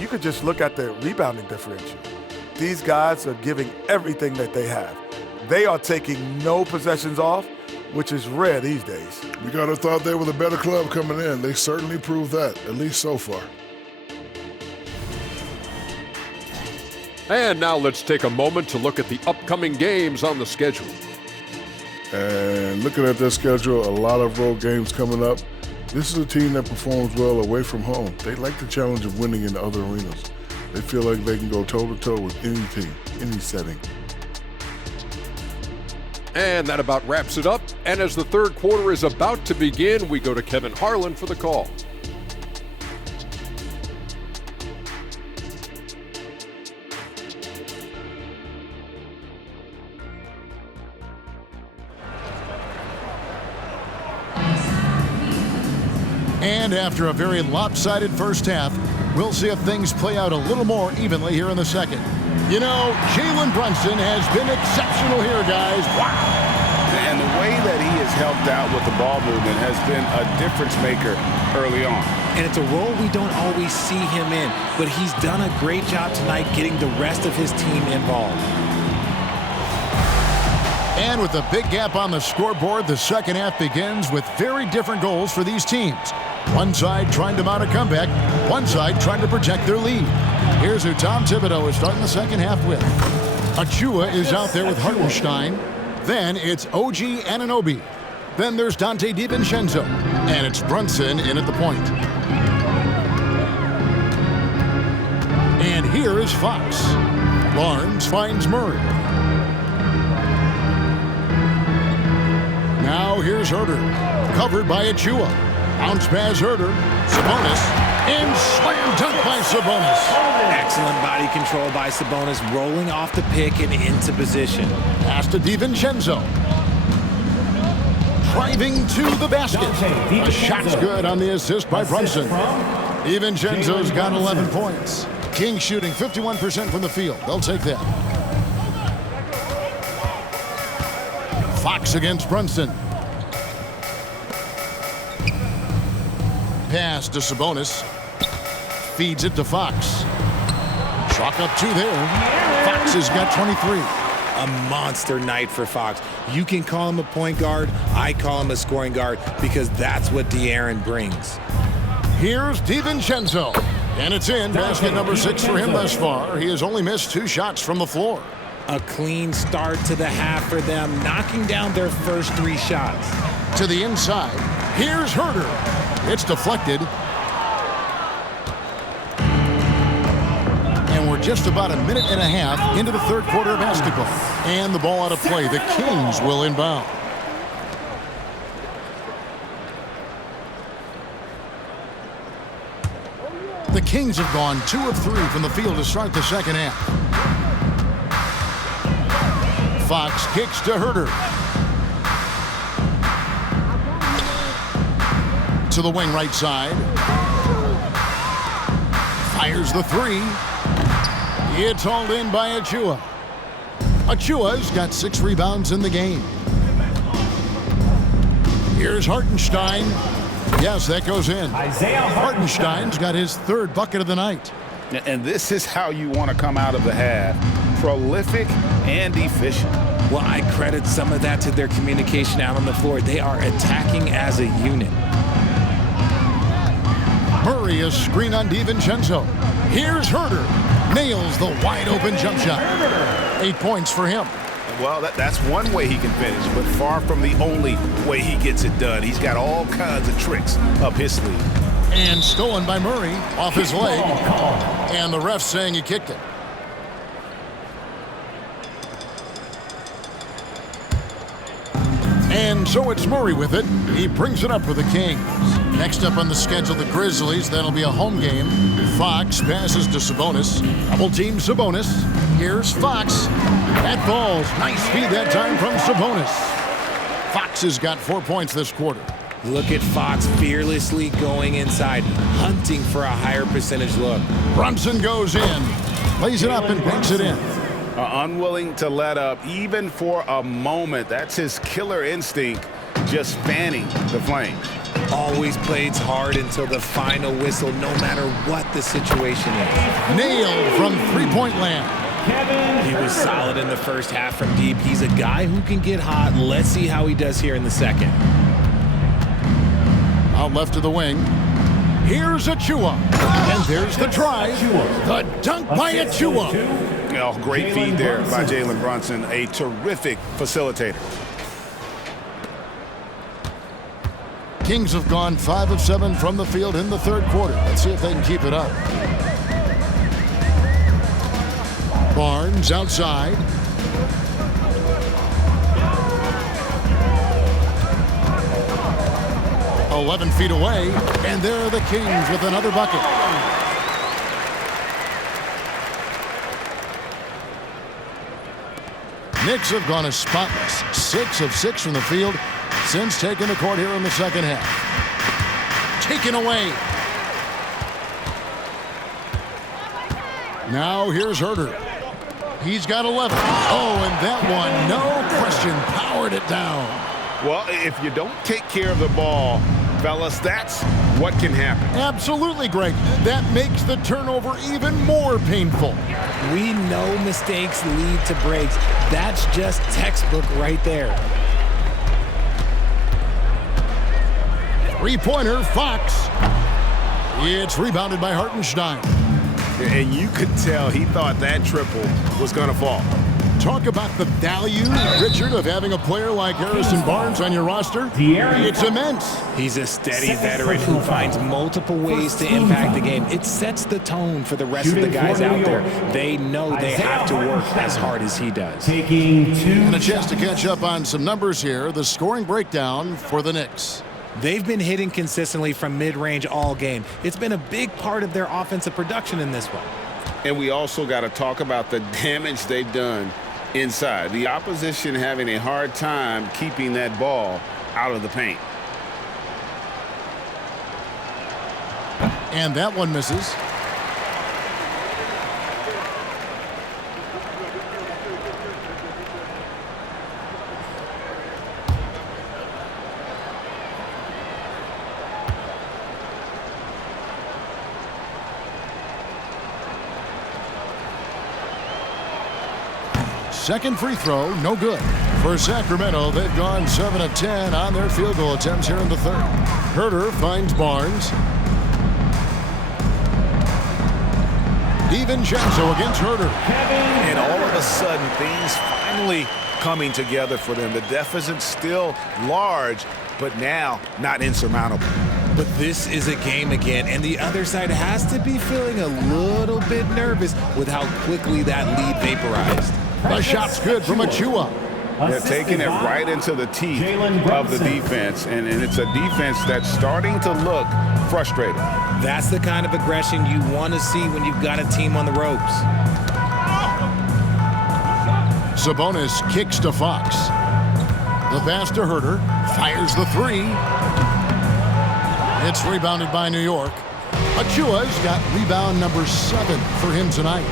You could just look at the rebounding differential. These guys are giving everything that they have. They are taking no possessions off, which is rare these days. You gotta have thought they were the better club coming in. They certainly proved that, at least so far. And now let's take a moment to look at the upcoming games on the schedule. And looking at their schedule, a lot of road games coming up. This is a team that performs well away from home. They like the challenge of winning in other arenas. They feel like they can go toe-to-toe with any team, any setting. And that about wraps it up. And as the third quarter is about to begin, we go to Kevin Harlan for the call. And after a very lopsided first half, we'll see if things play out a little more evenly here in the second. You know, Jalen Brunson has been exceptional here, guys. Wow. And the way that he has helped out with the ball movement has been a difference maker early on. And it's a role we don't always see him in, but he's done a great job tonight getting the rest of his team involved. And with a big gap on the scoreboard, the second half begins with very different goals for these teams. One side trying to mount a comeback, one side trying to protect their lead. Here's who Tom Thibodeau is starting the second half with. Achiuwa is out there with Hartenstein. Then it's OG Anunoby. Then there's Donte DiVincenzo. And it's Brunson in at the point. And here is Fox. Barnes finds Murray. Now here's Herder. Covered by Achiuwa. Bounce pass Herder. Sabonis. And slam dunk by Sabonis. Excellent body control by Sabonis, rolling off the pick and into position. Pass to DiVincenzo. Driving to the basket. A shot's good on the assist by Brunson. DiVincenzo's got 11 points. Kings shooting 51% from the field. They'll take that. Fox against Brunson. Pass to Sabonis. Feeds it to Fox. Chalk up two there. Fox has got 23. A monster night for Fox. You can call him a point guard. I call him a scoring guard because that's what De'Aaron brings. Here's DiVincenzo. And it's in. Basket number 6 for him thus far. He has only missed 2 shots from the floor. A clean start to the half for them, knocking down their first 3 shots. To the inside. Here's Herder. It's deflected. And we're just about a minute and a half into the third quarter of basketball. And the ball out of play. The Kings will inbound. The Kings have gone 2 of 3 from the field to start the second half. Fox kicks to Herder. To the wing right side. Fires the 3. It's hauled in by Achiuwa. Achiuwa's got 6 rebounds in the game. Here's Hartenstein. Yes, that goes in. Hartenstein's got his 3rd bucket of the night. And this is how you want to come out of the half. Prolific and efficient. Well, I credit some of that to their communication out on the floor. They are attacking as a unit. Murray, a screen on DiVincenzo. Here's Herder. Nails the wide-open jump shot. 8 points for him. Well, that's one way he can finish, but far from the only way he gets it done. He's got all kinds of tricks up his sleeve. And stolen by Murray off his leg. And the ref saying he kicked it. And so it's Murray with it. He brings it up for the Kings. Next up on the schedule, the Grizzlies. That'll be a home game. Fox passes to Sabonis. Double team Sabonis. Here's Fox. That falls. Nice feed that time from Sabonis. Fox has got 4 points this quarter. Look at Fox fearlessly going inside, hunting for a higher percentage look. Brunson goes in. Lays it up and banks it in. Unwilling to let up even for a moment. That's his killer instinct, just fanning the flames. Always plays hard until the final whistle, no matter what the situation is. Nailed from three-point land. He was solid in the first half from deep. He's a guy who can get hot. Let's see how he does here in the second. Out left to the wing. Here's Achiuwa. And there's the drive. The dunk by Achiuwa. Oh, great feed there by Jalen Brunson. A terrific facilitator. Kings have gone 5 of 7 from the field in the 3rd quarter. Let's see if they can keep it up. Barnes outside. "11 feet away, and there are the Kings with another bucket. Knicks have gone as spotless. 6 of 6 from the field since taking the court here in the second half. Taken away. Now here's Herder. He's got 11. Oh, and that one, no question, powered it down. Well, if you don't take care of the ball, fellas, that's what can happen. Absolutely, Greg. That makes the turnover even more painful. We know mistakes lead to breaks. That's just textbook right there. Three-pointer, Fox. It's rebounded by Hartenstein. And you could tell he thought that triple was going to fall. Talk about the value, Richard, of having a player like Harrison Barnes on your roster. It's immense. He's a steady veteran who finds multiple ways to impact the game. It sets the tone for the rest of the guys out there. They know they have to work as hard as he does. And a chance to catch up on some numbers here. The scoring breakdown for the Knicks. They've been hitting consistently from mid-range all game. It's been a big part of their offensive production in this one. And we also got to talk about the damage they've done inside. The opposition having a hard time keeping that ball out of the paint. And that one misses. Second free throw, no good. For Sacramento, they've gone 7 of 10 on their field goal attempts here in the third. Herder finds Barnes. DiVincenzo against Herder. And all of a sudden, things finally coming together for them. The deficit's still large, but now not insurmountable. But this is a game again, and the other side has to be feeling a little bit nervous with how quickly that lead vaporized. The shot's good from Achiuwa. They're taking it right into the teeth of the defense, and it's a defense that's starting to look frustrated. That's the kind of aggression you want to see when you've got a team on the ropes. Sabonis kicks to Fox. The pass to Herter. Fires the three. It's rebounded by New York. Achiuwa's got rebound number 7 for him tonight.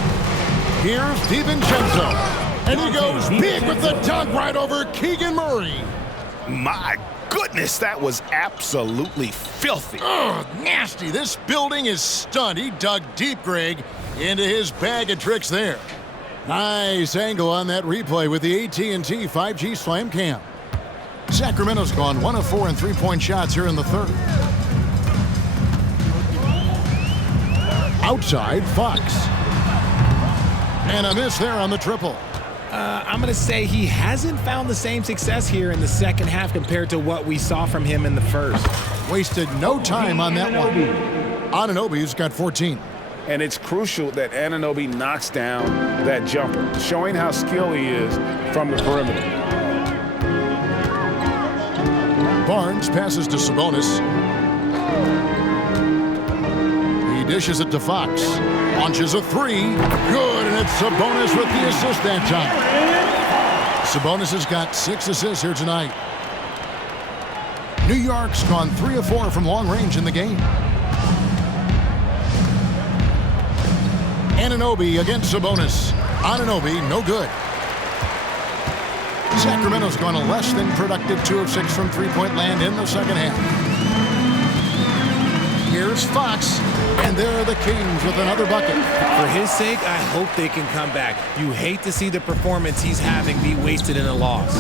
Here's DiVincenzo. And he goes big with the dunk right over Keegan Murray. My goodness, that was absolutely filthy. Ugh, nasty. This building is stunned. He dug deep, Greg, into his bag of tricks there. Nice angle on that replay with the AT&T 5G Slam Cam. Sacramento's gone 1 of 4 in three-point shots here in the third. Outside, Fox. And a miss there on the triple. I'm going to say he hasn't found the same success here in the second half compared to what we saw from him in the first. Wasted no time on that one. Anunoby's got 14. And it's crucial that Anunoby knocks down that jumper, showing how skilled he is from the perimeter. Barnes passes to Sabonis. He dishes it to Fox. Launches a three. Good, and it's Sabonis with the assist that time. Sabonis has got 6 assists here tonight. New York's gone 3 of 4 from long range in the game. Anunoby against Sabonis. Anunoby, no good. Sacramento's gone a less than productive 2 of 6 from three-point land in the second half. Here's Fox, and there are the Kings with another bucket. For his sake, I hope they can come back. You hate to see the performance he's having be wasted in a loss.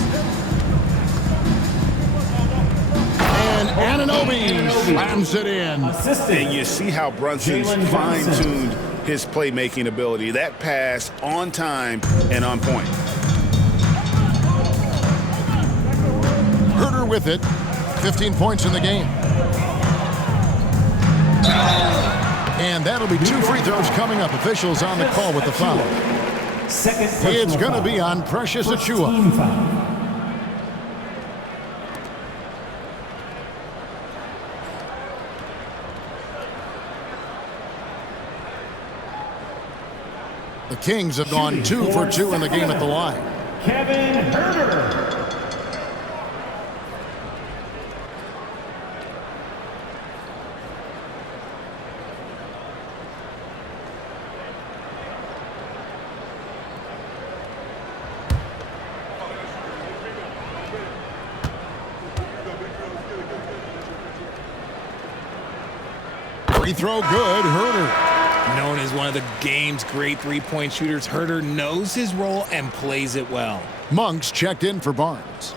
And Anunoby slams it in. And you see how Brunson's fine-tuned his playmaking ability. That pass on time and on point. Herter with it. 15 points in the game. And that'll be 2 free throws coming up. Officials on the call with the foul. It's going to be on Precious Achiuwa. The Kings have gone 2 for 2 in the game at the line. Kevin Herter. Free throw good, Herter. Known as one of the game's great three-point shooters, Herter knows his role and plays it well. Monk's checked in for Barnes.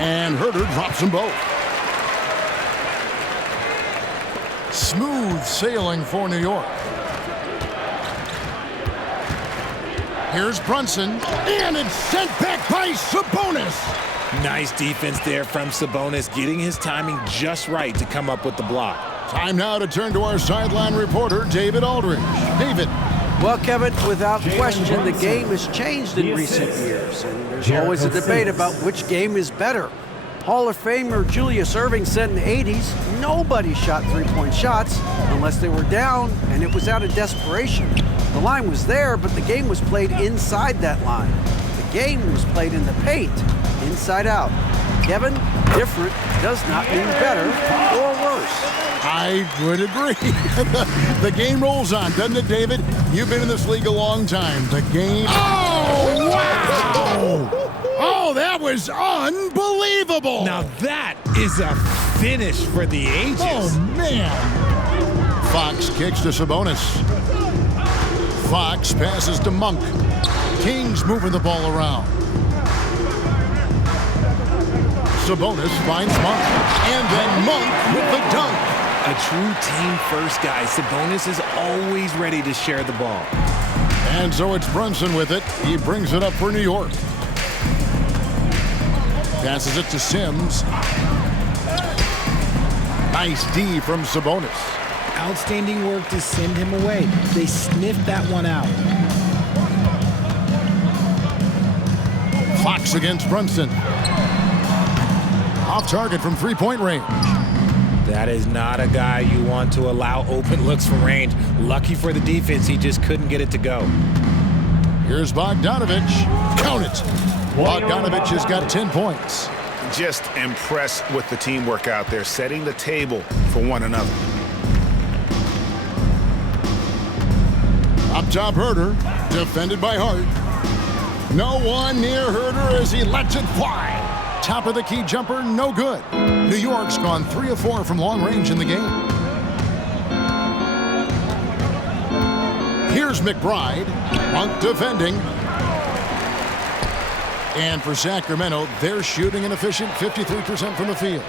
And Herter drops them both. Smooth sailing for New York. Here's Brunson, and it's sent back by Sabonis. Nice defense there from Sabonis, getting his timing just right to come up with the block. Time now to turn to our sideline reporter, David Aldridge. David. Well, Kevin, without question, the game has changed in recent years, and there's always a debate about which game is better. Hall of Famer Julius Erving said in the 80s, nobody shot three-point shots unless they were down, and it was out of desperation. The line was there, but the game was played inside that line. The game was played in the paint, inside out. Kevin, different does not mean better or worse. I would agree. The game rolls on, doesn't it, David? You've been in this league a long time. The game... Oh, wow! Oh, that was unbelievable! Now that is a finish for the ages. Oh, man. Fox kicks to Sabonis. Fox passes to Monk. Kings moving the ball around. Sabonis finds Monk. And then Monk with the dunk. A true team-first guy. Sabonis is always ready to share the ball. And so it's Brunson with it. He brings it up for New York. Passes it to Sims. Nice D from Sabonis. Outstanding work to send him away. They sniffed that one out. Fox against Brunson. Off target from three-point range. That is not a guy you want to allow open looks from range. Lucky for the defense, he just couldn't get it to go. Here's Bogdanovich. Count it. Bogdanovich has got 10 points. Just impressed with the teamwork out there, setting the table for one another. Up top, Herter. Defended by Hart. No one near Herter as he lets it fly. Top of the key jumper, no good. New York's gone 3 of 4 from long range in the game. Here's McBride. Monk defending. And for Sacramento, they're shooting an efficient 53% from the field.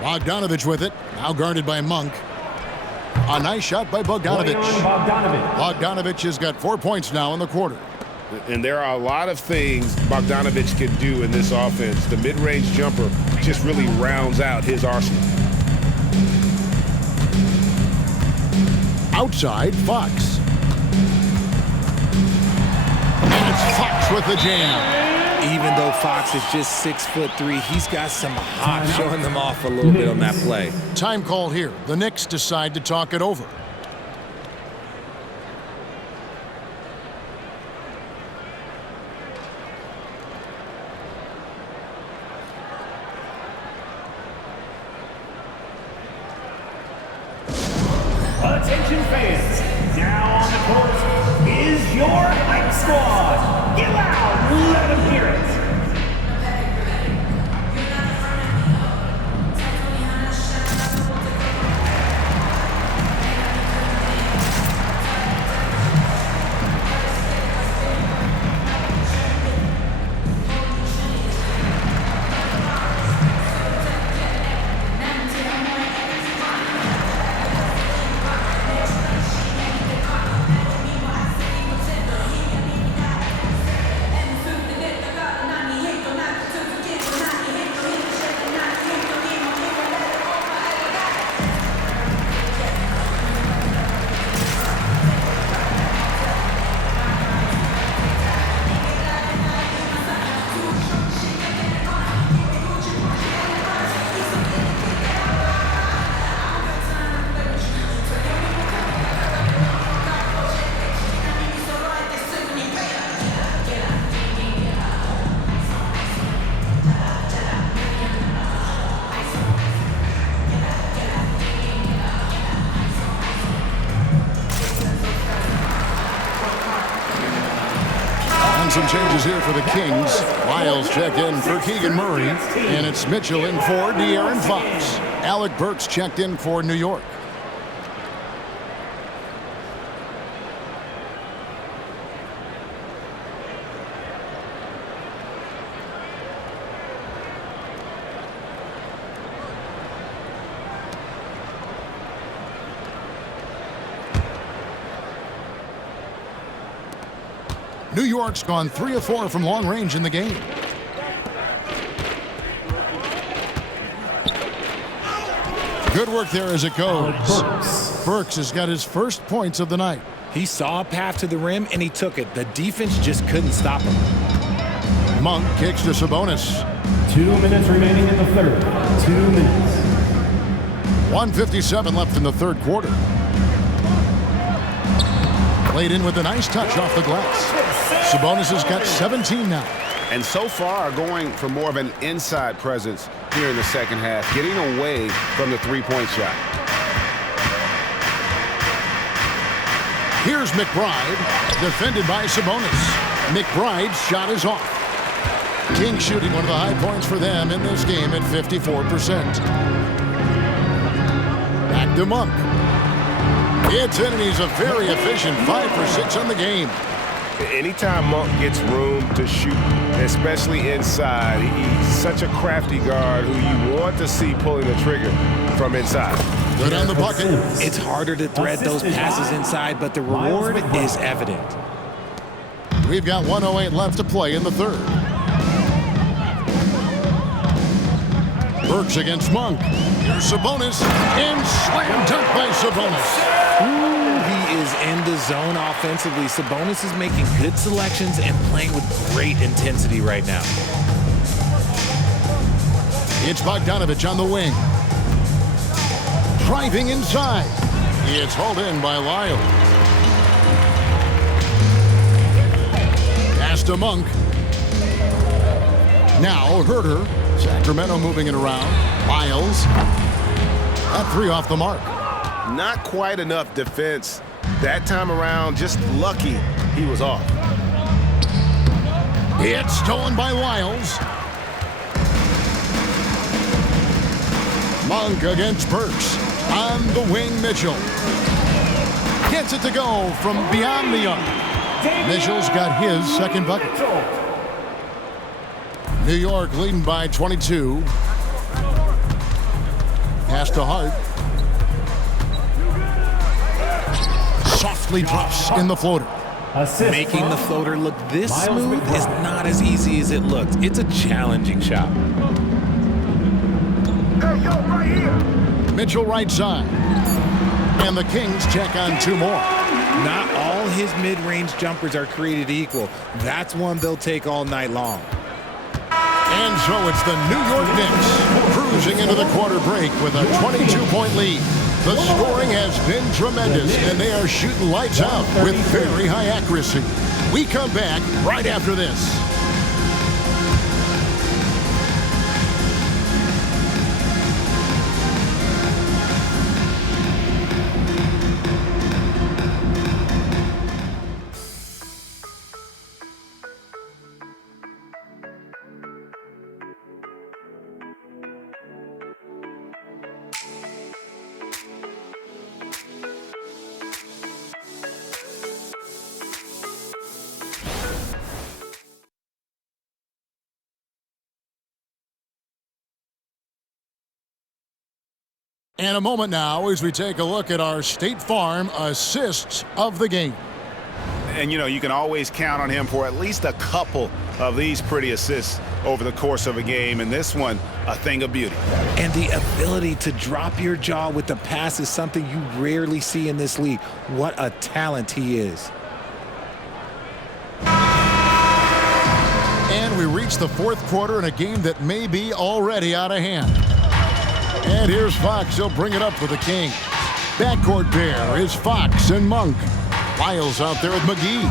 Bogdanovich with it. Now guarded by Monk. A nice shot by Bogdanovich. Bogdanovich has got 4 points now in the quarter. And there are a lot of things Bogdanovich can do in this offense. The mid-range jumper just really rounds out his arsenal. Outside, Fox. And it's Fox with the jam. Even though Fox is just 6'3", he's got some hot, showing them off a little bit on that play. Time call here. The Knicks decide to talk it over. Attention fans, now on the court is your hype squad. Get loud, let them hear it. Some changes here for the Kings. Lyles checked in for Keegan Murray, and it's Mitchell in for De'Aaron Fox. Alec Burks checked in for New York. New York's gone 3 of 4 from long range in the game. Good work there as it goes. Burks has got his first points of the night. He saw a path to the rim and he took it. The defense just couldn't stop him. Monk kicks to Sabonis. 2 minutes remaining in the third. 2 minutes. 1:57 left in the third quarter. Played in with a nice touch off the glass. Sabonis has got 17 now. And so far, going for more of an inside presence here in the second half, getting away from the three-point shot. Here's McBride, defended by Sabonis. McBride's shot is off. Kings shooting one of the high points for them in this game at 54%. Back to Monk. It's in, and he's a very efficient 5 for 6 on the game. Anytime Monk gets room to shoot, especially inside, he's such a crafty guard who you want to see pulling the trigger from inside. Good on the bucket. It's harder to thread those passes inside, but the reward is evident. We've got 1:08 left to play in the third. Burks against Monk. Here's Sabonis. And slam dunk by Sabonis. Ooh, he is in the zone offensively. Sabonis is making good selections and playing with great intensity right now. It's Bogdanovich on the wing. Driving inside. It's hauled in by Lyle. Pass to Monk. Now Herter. Sacramento moving it around. Miles. That three off the mark. Not quite enough defense that time around. Just lucky he was off. It's stolen by Wiles. Monk against Burks. On the wing, Mitchell. Gets it to go from beyond the arc. Mitchell's got his second bucket. New York leading by 22. Pass to Hart. Softly drops in the floater. Making the floater look this smooth is not as easy as it looked. It's a challenging shot. Hey, yo, right here. Mitchell right side. And the Kings check on two more. Not all his mid-range jumpers are created equal. That's one they'll take all night long. And so it's the New York Knicks cruising into the quarter break with a 22-point lead. The scoring has been tremendous, and they are shooting lights out with very high accuracy. We come back right after this. And a moment now as we take a look at our State Farm assists of the game. And, you know, you can always count on him for at least a couple of these pretty assists over the course of a game. And this one, a thing of beauty. And the ability to drop your jaw with the pass is something you rarely see in this league. What a talent he is. And we reach the fourth quarter in a game that may be already out of hand. And here's Fox. He'll bring it up with the Kings. Backcourt pair is Fox and Monk. Lyles out there with McGee.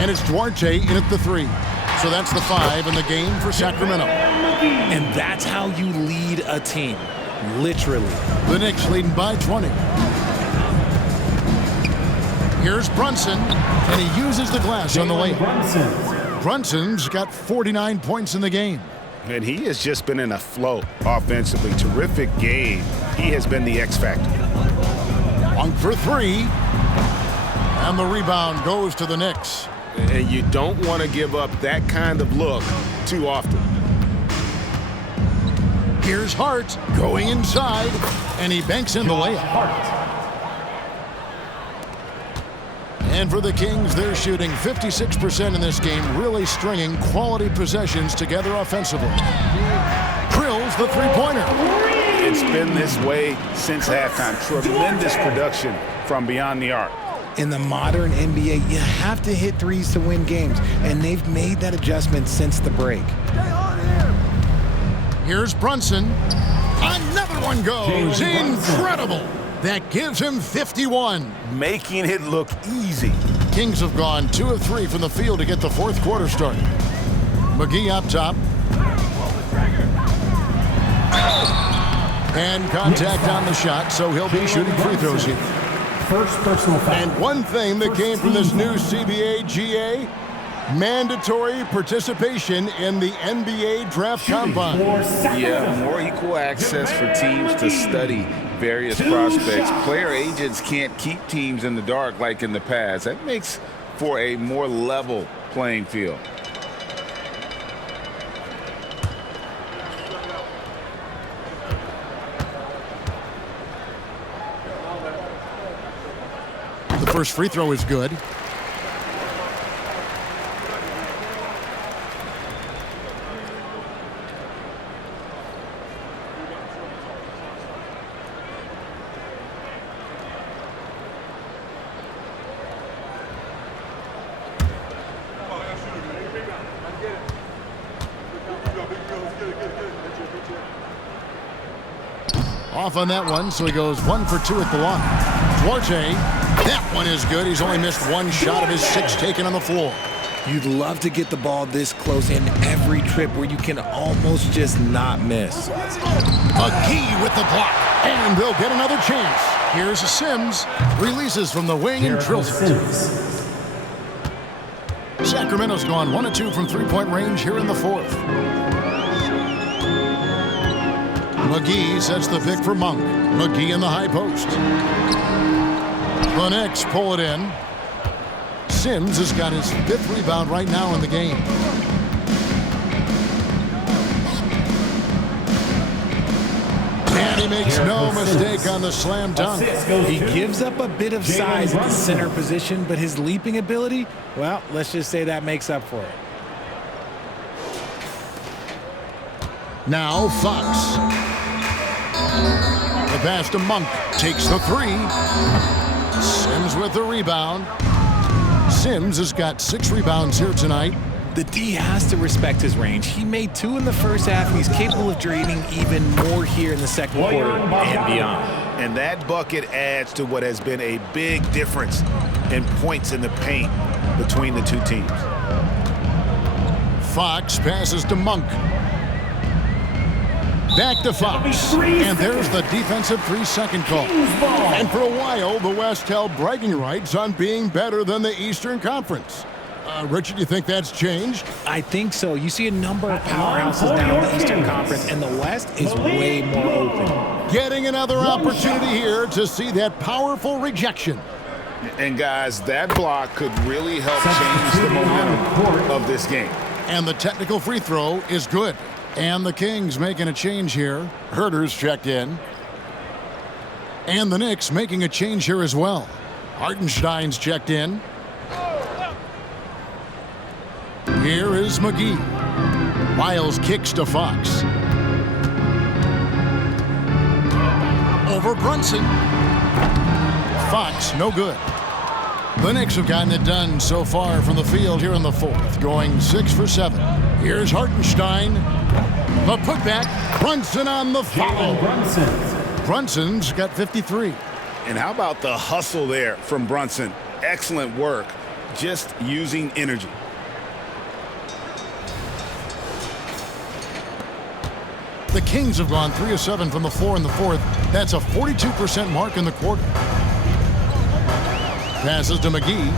And it's Duarte in at the three. So that's the 5 in the game for Sacramento. And that's how you lead a team. Literally. The Knicks leading by 20. Here's Brunson. And he uses the glass on the lane. Brunson's got 49 points in the game. And he has just been in a flow offensively. Terrific game. He has been the X factor. Monk for 3. And the rebound goes to the Knicks. And you don't want to give up that kind of look too often. Here's Hart going inside. And he banks in the layup. And for the Kings, they're shooting 56% in this game, really stringing quality possessions together offensively. Drills the three-pointer. It's been this way since halftime. Tremendous production from beyond the arc. In the modern NBA, you have to hit threes to win games, and they've made that adjustment since the break. Here's Brunson. Another one goes. Incredible. That gives him 51. Making it look easy. Kings have gone 2 of 3 from the field to get the fourth quarter started. McGee up top. And contact on the shot, so he'll be shooting free throws here. First personal foul. And one thing that came from this new CBA GA, mandatory participation in the NBA draft combine. Yeah, more equal access for teams to study various prospects. Player agents can't keep teams in the dark like in the past. That makes for a more level playing field. The first free throw is good. off on that one, so he goes 1 for 2 at the line. Duarte, that one is good. He's only missed one shot of his 6 taken on the floor. You'd love to get the ball this close in every trip where you can almost just not miss. McGee with the block, and they'll get another chance. Here's Sims, releases from the wing and drills it. Sacramento's gone 1 of 2 from three-point range here in the fourth. McGee sets the pick for Monk. McGee in the high post. The Knicks pull it in. Sims has got his 5th rebound right now in the game. And he makes no mistake on the slam dunk. He gives up a bit of size at the center position, but his leaping ability, well, let's just say that makes up for it. Now Fox. The pass to Monk. Takes the 3. Sims with the rebound. Sims has got 6 rebounds here tonight. The D has to respect his range. He made 2 in the first half, and he's capable of draining even more here in the second quarter and beyond. And that bucket adds to what has been a big difference in points in the paint between the two teams. Fox passes to Monk. Back to Fox. And there's the defensive 3-second call. And for a while, the West held bragging rights on being better than the Eastern Conference. Richard, you think that's changed? I think so. You see a number of powerhouses now in the Eastern Conference, and the West is way more open. Getting another opportunity here to see that powerful rejection. And guys, that block could really help change the momentum of this game. And the technical free throw is good. And the Kings making a change here. Herter's checked in. And the Knicks making a change here as well. Hartenstein's checked in. Here is McGee. Miles kicks to Fox. Over Brunson. Fox, no good. The Knicks have gotten it done so far from the field here in the fourth, going 6 for 7. Here's Hartenstein. The putback. Brunson on the follow. Brunson's got 53. And how about the hustle there from Brunson? Excellent work, just using energy. The Kings have gone 3 of 7 from the floor in the fourth. That's a 42% mark in the quarter. Passes to McGee.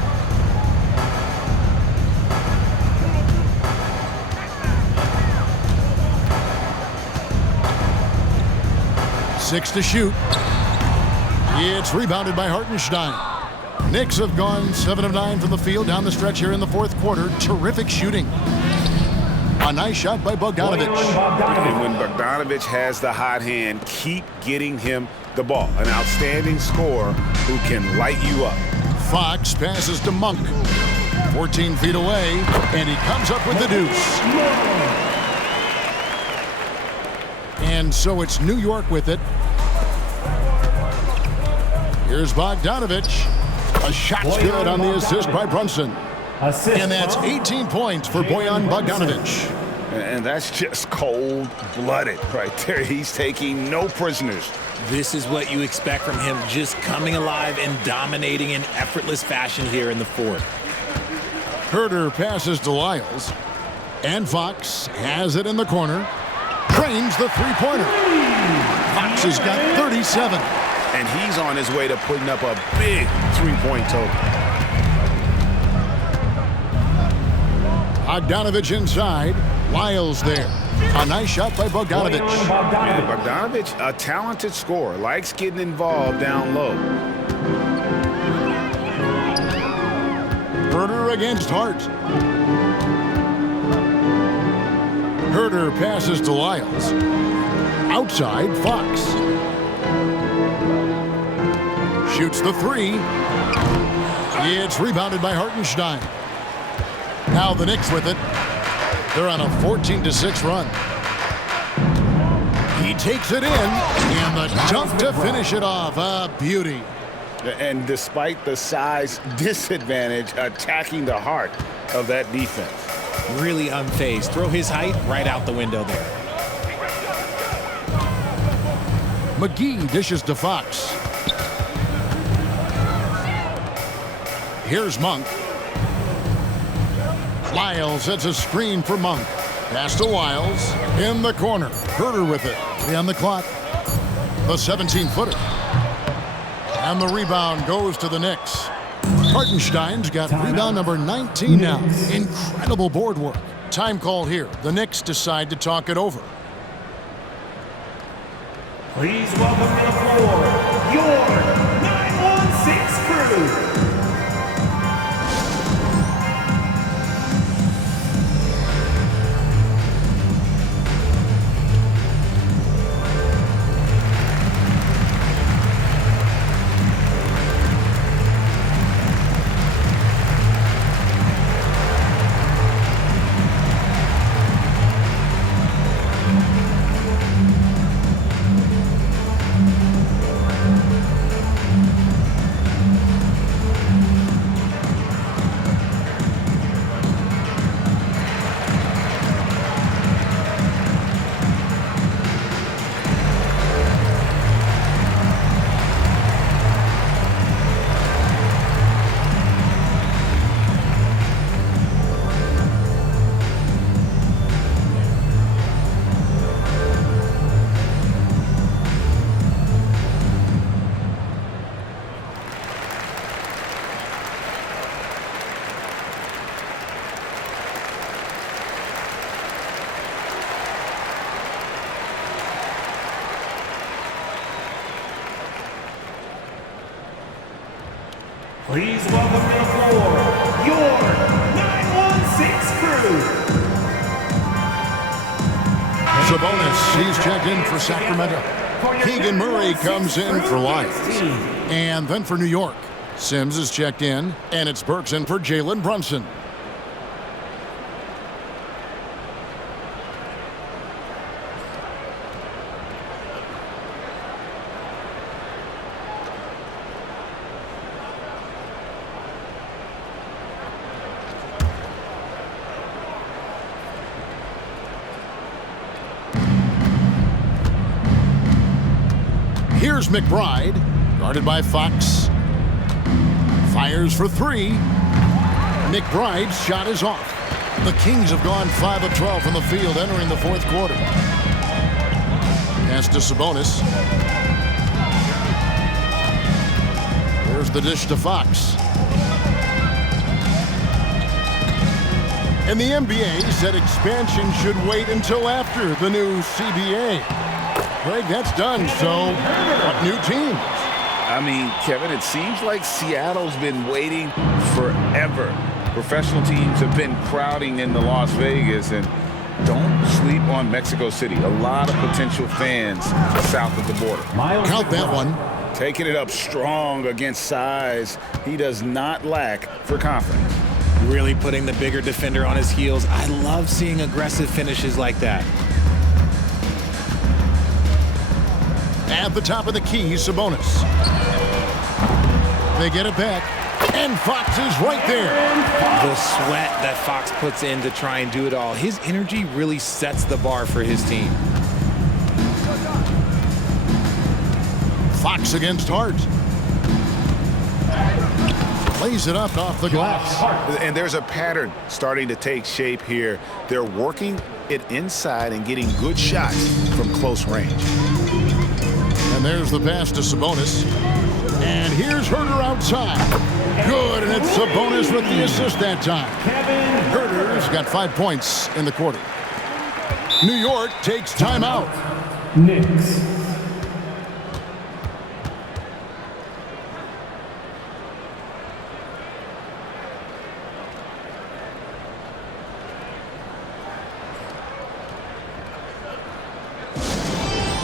Six to shoot. It's rebounded by Hartenstein. Knicks have gone 7 of 9 from the field down the stretch here in the fourth quarter. Terrific shooting. A nice shot by Bogdanovic. And when Bogdanovic has the hot hand, keep getting him the ball. An outstanding scorer who can light you up. Fox passes to Monk. 14 feet away, and he comes up with the deuce. And so it's New York with it. Here's Bogdanovic. A shot's good on the assist by Brunson. And that's 18 points for Bojan Bogdanovic. And that's just cold-blooded right there. He's taking no prisoners. This is what you expect from him, just coming alive and dominating in effortless fashion here in the fourth. Herter passes to Lyles. And Fox has it in the corner. Trains the three-pointer. Fox has got 37. And he's on his way to putting up a big three-point total. Bogdanovic inside. Lyles there. A nice shot by Bogdanovic. Yeah, Bogdanovic, a talented scorer, likes getting involved down low. Herter against Hart. Herter passes to Lyles. Outside, Fox. Shoots the 3. It's rebounded by Hartenstein. Now the Knicks with it. They're on a 14-6 run. He takes it in, and the dunk to finish it off. A beauty. And despite the size disadvantage, attacking the heart of that defense. Really unfazed. Throw his height right out the window there. McGee dishes to Fox. Here's Monk. Lyles sets a screen for Monk. Pass to Wiles. In the corner. Herder with it. 3 on the clock. The 17-footer. And the rebound goes to the Knicks. Hartenstein's got rebound number 19 now. Incredible board work. Time call here. The Knicks decide to talk it over. Please welcome to the floor your 916 crew. Please welcome to the floor your 916 crew. Sabonis, he's checked in for Sacramento. Keegan Murray comes in for Lyles. And then for New York, Sims is checked in, and it's Burks in for Jalen Brunson. Here's McBride, guarded by Fox. Fires for 3. McBride's shot is off. The Kings have gone 5 of 12 from the field entering the fourth quarter. Pass to Sabonis. Here's the dish to Fox. And the NBA said expansion should wait until after the new CBA. Greg, that's done, so what new teams? I mean, Kevin, it seems like Seattle's been waiting forever. Professional teams have been crowding into Las Vegas, and don't sleep on Mexico City. A lot of potential fans south of the border. Count that one. Taking it up strong against size. He does not lack for confidence. Really putting the bigger defender on his heels. I love seeing aggressive finishes like that. At the top of the key, Sabonis. They get it back, and Fox is right there. The sweat that Fox puts in to try and do it all. His energy really sets the bar for his team. Fox against Hart. Plays it up off the glass. And there's a pattern starting to take shape here. They're working it inside and getting good shots from close range. And there's the pass to Sabonis. And here's Herder outside. Good, and it's Sabonis with the assist that time. Herder's got 5 points in the quarter. New York takes timeout. Knicks.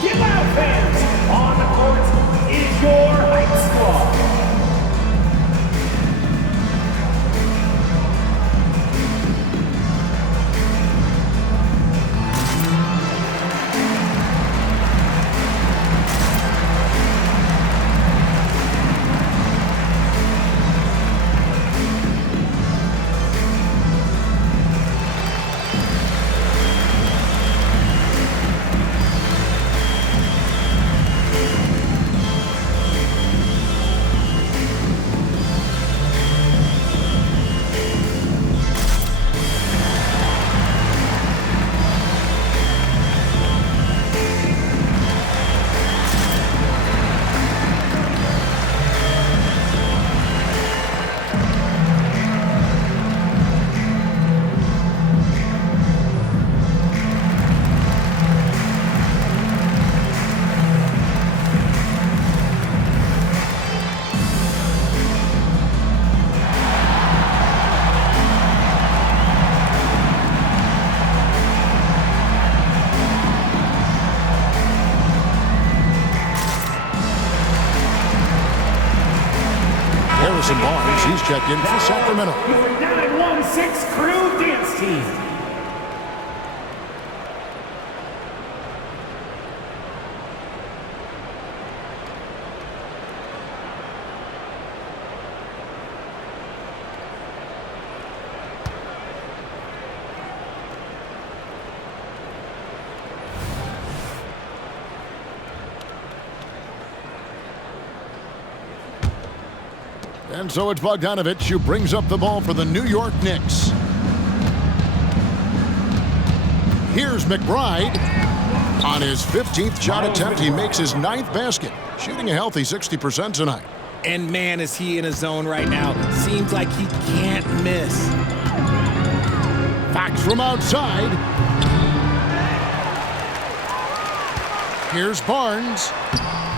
Get loud, fans! On the court is your hype squad. Harrison Barnes, he's checked in for Sacramento. Your 916 crew dance team. And so it's Bogdanovich who brings up the ball for the New York Knicks. Here's McBride. On his 15th shot attempt, he makes his 9th basket, shooting a healthy 60% tonight. And man, is he in a zone right now. Seems like he can't miss. Fox from outside. Here's Barnes.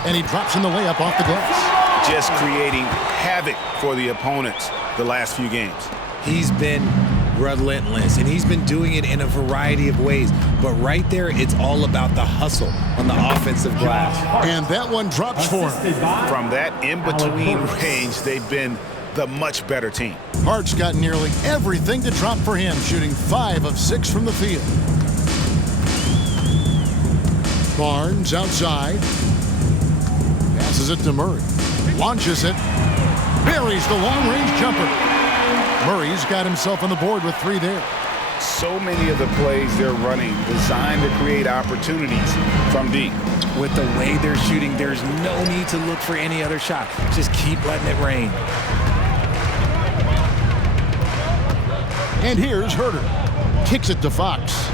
And he drops in the layup off the glass. Just creating havoc for the opponents the last few games. He's been relentless, and he's been doing it in a variety of ways. But right there, it's all about the hustle on the offensive glass. And that one drops for him. From that in-between range, they've been the much better team. Hart's got nearly everything to drop for him, shooting 5 of 6 from the field. Barnes outside. Passes it to Murray. Launches it. Buries the long-range jumper. Murray's got himself on the board with 3 there. So many of the plays they're running designed to create opportunities from deep. With the way they're shooting, there's no need to look for any other shot. Just keep letting it rain. And here's Herter. Kicks it to Fox.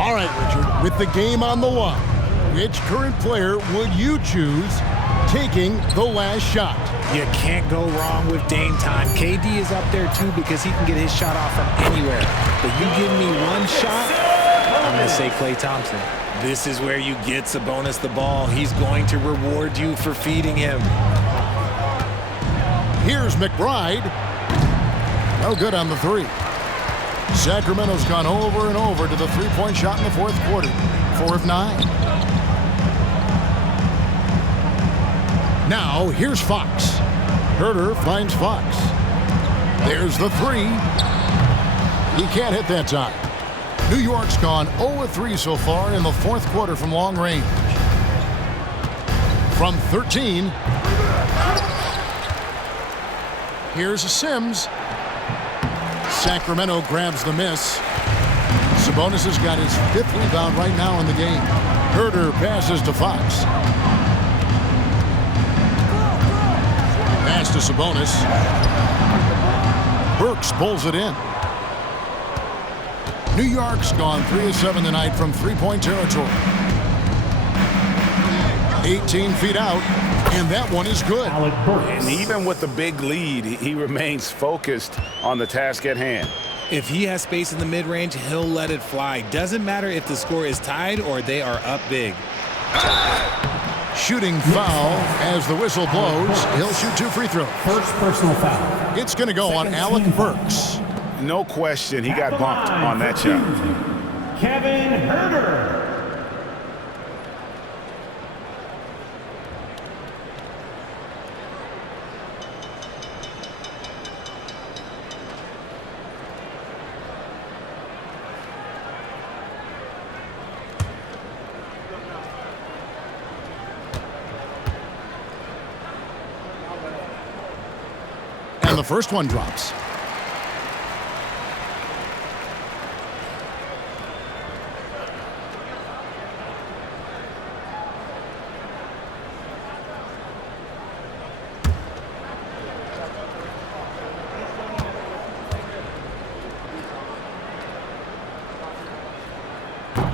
All right, Richard, with the game on the line, which current player would you choose taking the last shot? You can't go wrong with Dame time. KD is up there too because he can get his shot off from anywhere. But you give me one shot, I'm going to say Klay Thompson. This is where you get Sabonis the ball. He's going to reward you for feeding him. Here's McBride. No good on the 3. Sacramento's gone over and over to the three-point shot in the 4th quarter. 4 of 9. Now, here's Fox. Herter finds Fox. There's the 3. He can't hit that time. New York's gone 0 of 3 so far in the 4th quarter from long range. From 13. Here's Sims. Sacramento grabs the miss. Sabonis has got his 5th rebound right now in the game. Herter passes to Fox. Pass to Sabonis. Burks pulls it in. New York's gone 3 of 7 tonight from three-point territory. 18 feet out, and that one is good. And even with the big lead, he remains focused on the task at hand. If he has space in the mid-range, he'll let it fly. Doesn't matter if the score is tied or they are up big. Shooting foul as the whistle blows. He'll shoot 2 free throws. First personal foul. It's going to go on Alec Burks. No question, he got bumped on that shot. Kevin Herter. And the first one drops.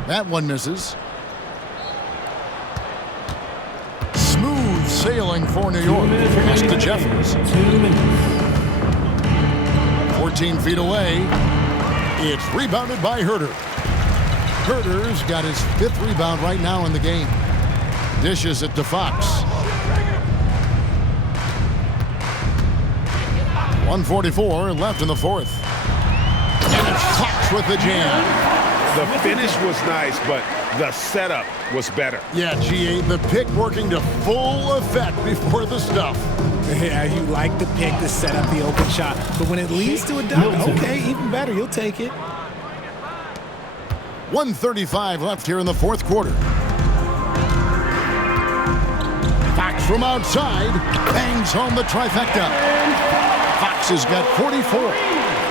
That one misses. Smooth sailing for New York. Pass to Jeffers. 14 feet away. It's rebounded by Herter. Herter's got his 5th rebound right now in the game. Dishes it to Fox. 1:44 left in the 4th. And it's Fox with the jam. The finish was nice, but the setup was better. Yeah, GA, the pick working to full effect before the stuff. Yeah, you like the pick to set up the open shot, but when it leads to a dunk, okay, even better, you'll take it. 1:35 left here in the fourth quarter. Fox from outside bangs home the trifecta. Fox has got 44.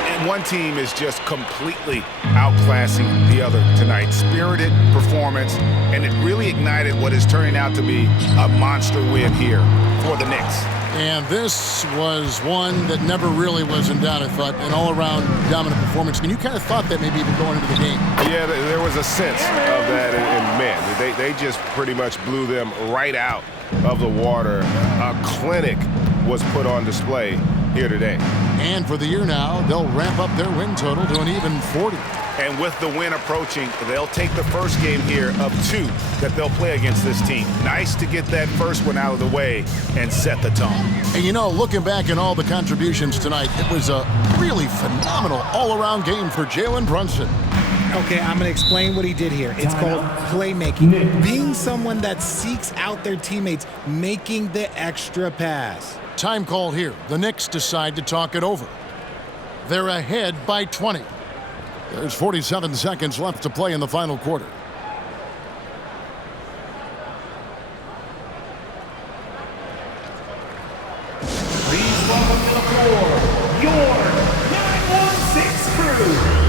And one team is just completely outclassing the other tonight. Spirited performance, and it really ignited what is turning out to be a monster win here for the Knicks. And this was one that never really was in doubt, I thought, an all-around dominant performance. And you kind of thought that maybe even going into the game. Yeah, there was a sense of that, and man, they just pretty much blew them right out of the water. A clinic was put on display here today. And for the year now, they'll ramp up their win total to an even 40. And with the win approaching, they'll take the first game here of 2 that they'll play against this team. Nice to get that first one out of the way and set the tone. And you know, looking back at all the contributions tonight, it was a really phenomenal all-around game for Jalen Brunson. Okay, I'm going to explain what he did here. It's called playmaking. Being someone that seeks out their teammates, making the extra pass. Time call here. The Knicks decide to talk it over. They're ahead by 20. There's 47 seconds left to play in the final quarter. Please welcome to the floor your 916 crew.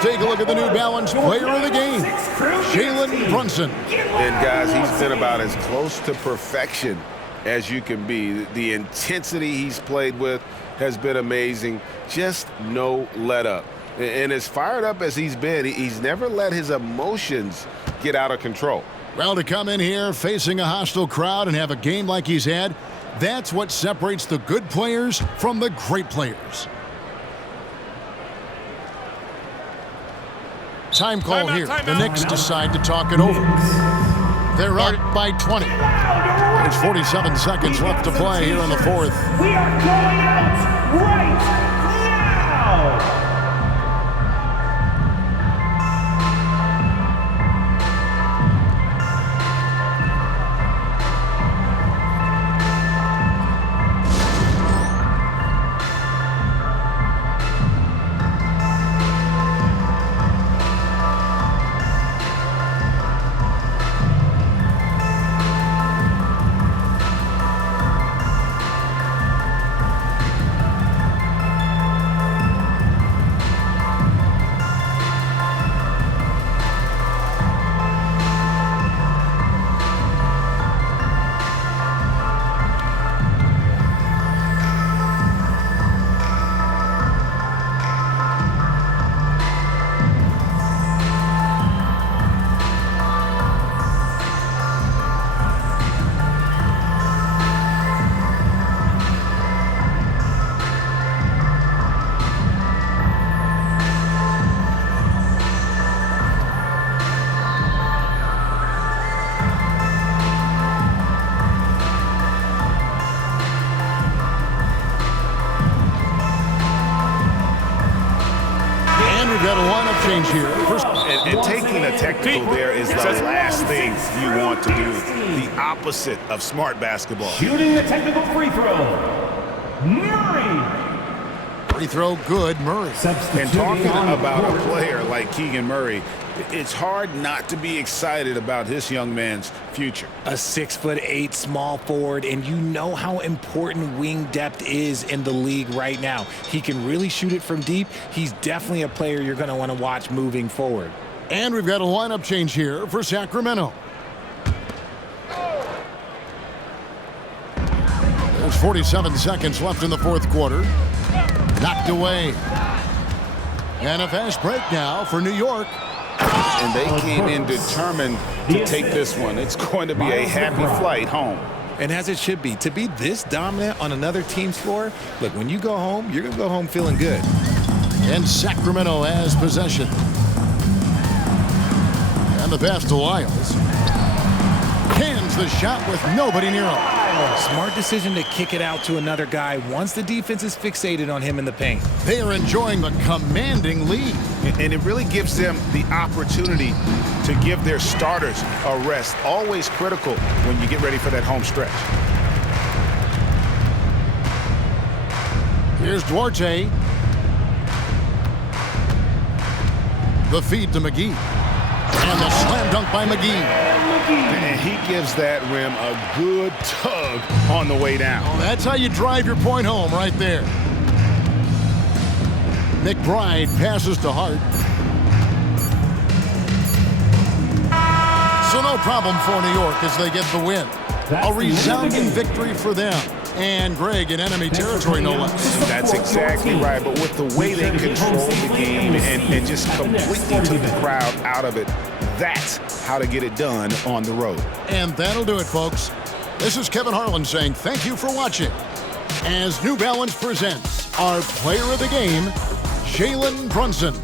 Take a look at the New Balance player of the game, Jalen Brunson. And guys, he's been about as close to perfection as you can be. The intensity he's played with has been amazing. Just no let up. And as fired up as he's been, he's never let his emotions get out of control. Well, to come in here facing a hostile crowd and have a game like he's had, that's what separates the good players from the great players. Time call here. The Knicks decide to talk it over. They're up by 20. There's 47 seconds left to play here in the fourth. We are going out right now. Got a lineup change here. First. And taking a technical there is the last thing you want to do. The opposite of smart basketball. Shooting the technical free throw, Murray. Free throw good, Murray. And talking about a player like Keegan Murray, it's hard not to be excited about this young man's future. A 6'8" small forward, and you know how important wing depth is in the league right now. He can really shoot it from deep. He's definitely a player you're going to want to watch moving forward. And we've got a lineup change here for Sacramento. There's 47 seconds left in the fourth quarter. Knocked away. And a fast break now for New York. And they came in determined to take this one. It's going to be a happy flight home. And as it should be, to be this dominant on another team's floor, look, when you go home, you're going to go home feeling good. And Sacramento has possession. And the pass to Lyles. Cans the shot with nobody near him. Smart decision to kick it out to another guy once the defense is fixated on him in the paint. They are enjoying the commanding lead. And it really gives them the opportunity to give their starters a rest. Always critical when you get ready for that home stretch. Here's Duarte. The feed to McGee. And the slam dunk by McGee. And he gives that rim a good tug on the way down. Oh, that's how you drive your point home right there. McBride passes to Hart. So no problem for New York as they get the win. A resounding victory for them. And Greg in enemy territory, no less. That's exactly right. But with the way they control the game and just completely took the crowd out of it, that's how to get it done on the road. And that'll do it, folks. This is Kevin Harlan saying thank you for watching as New Balance presents our player of the game, Jalen Brunson.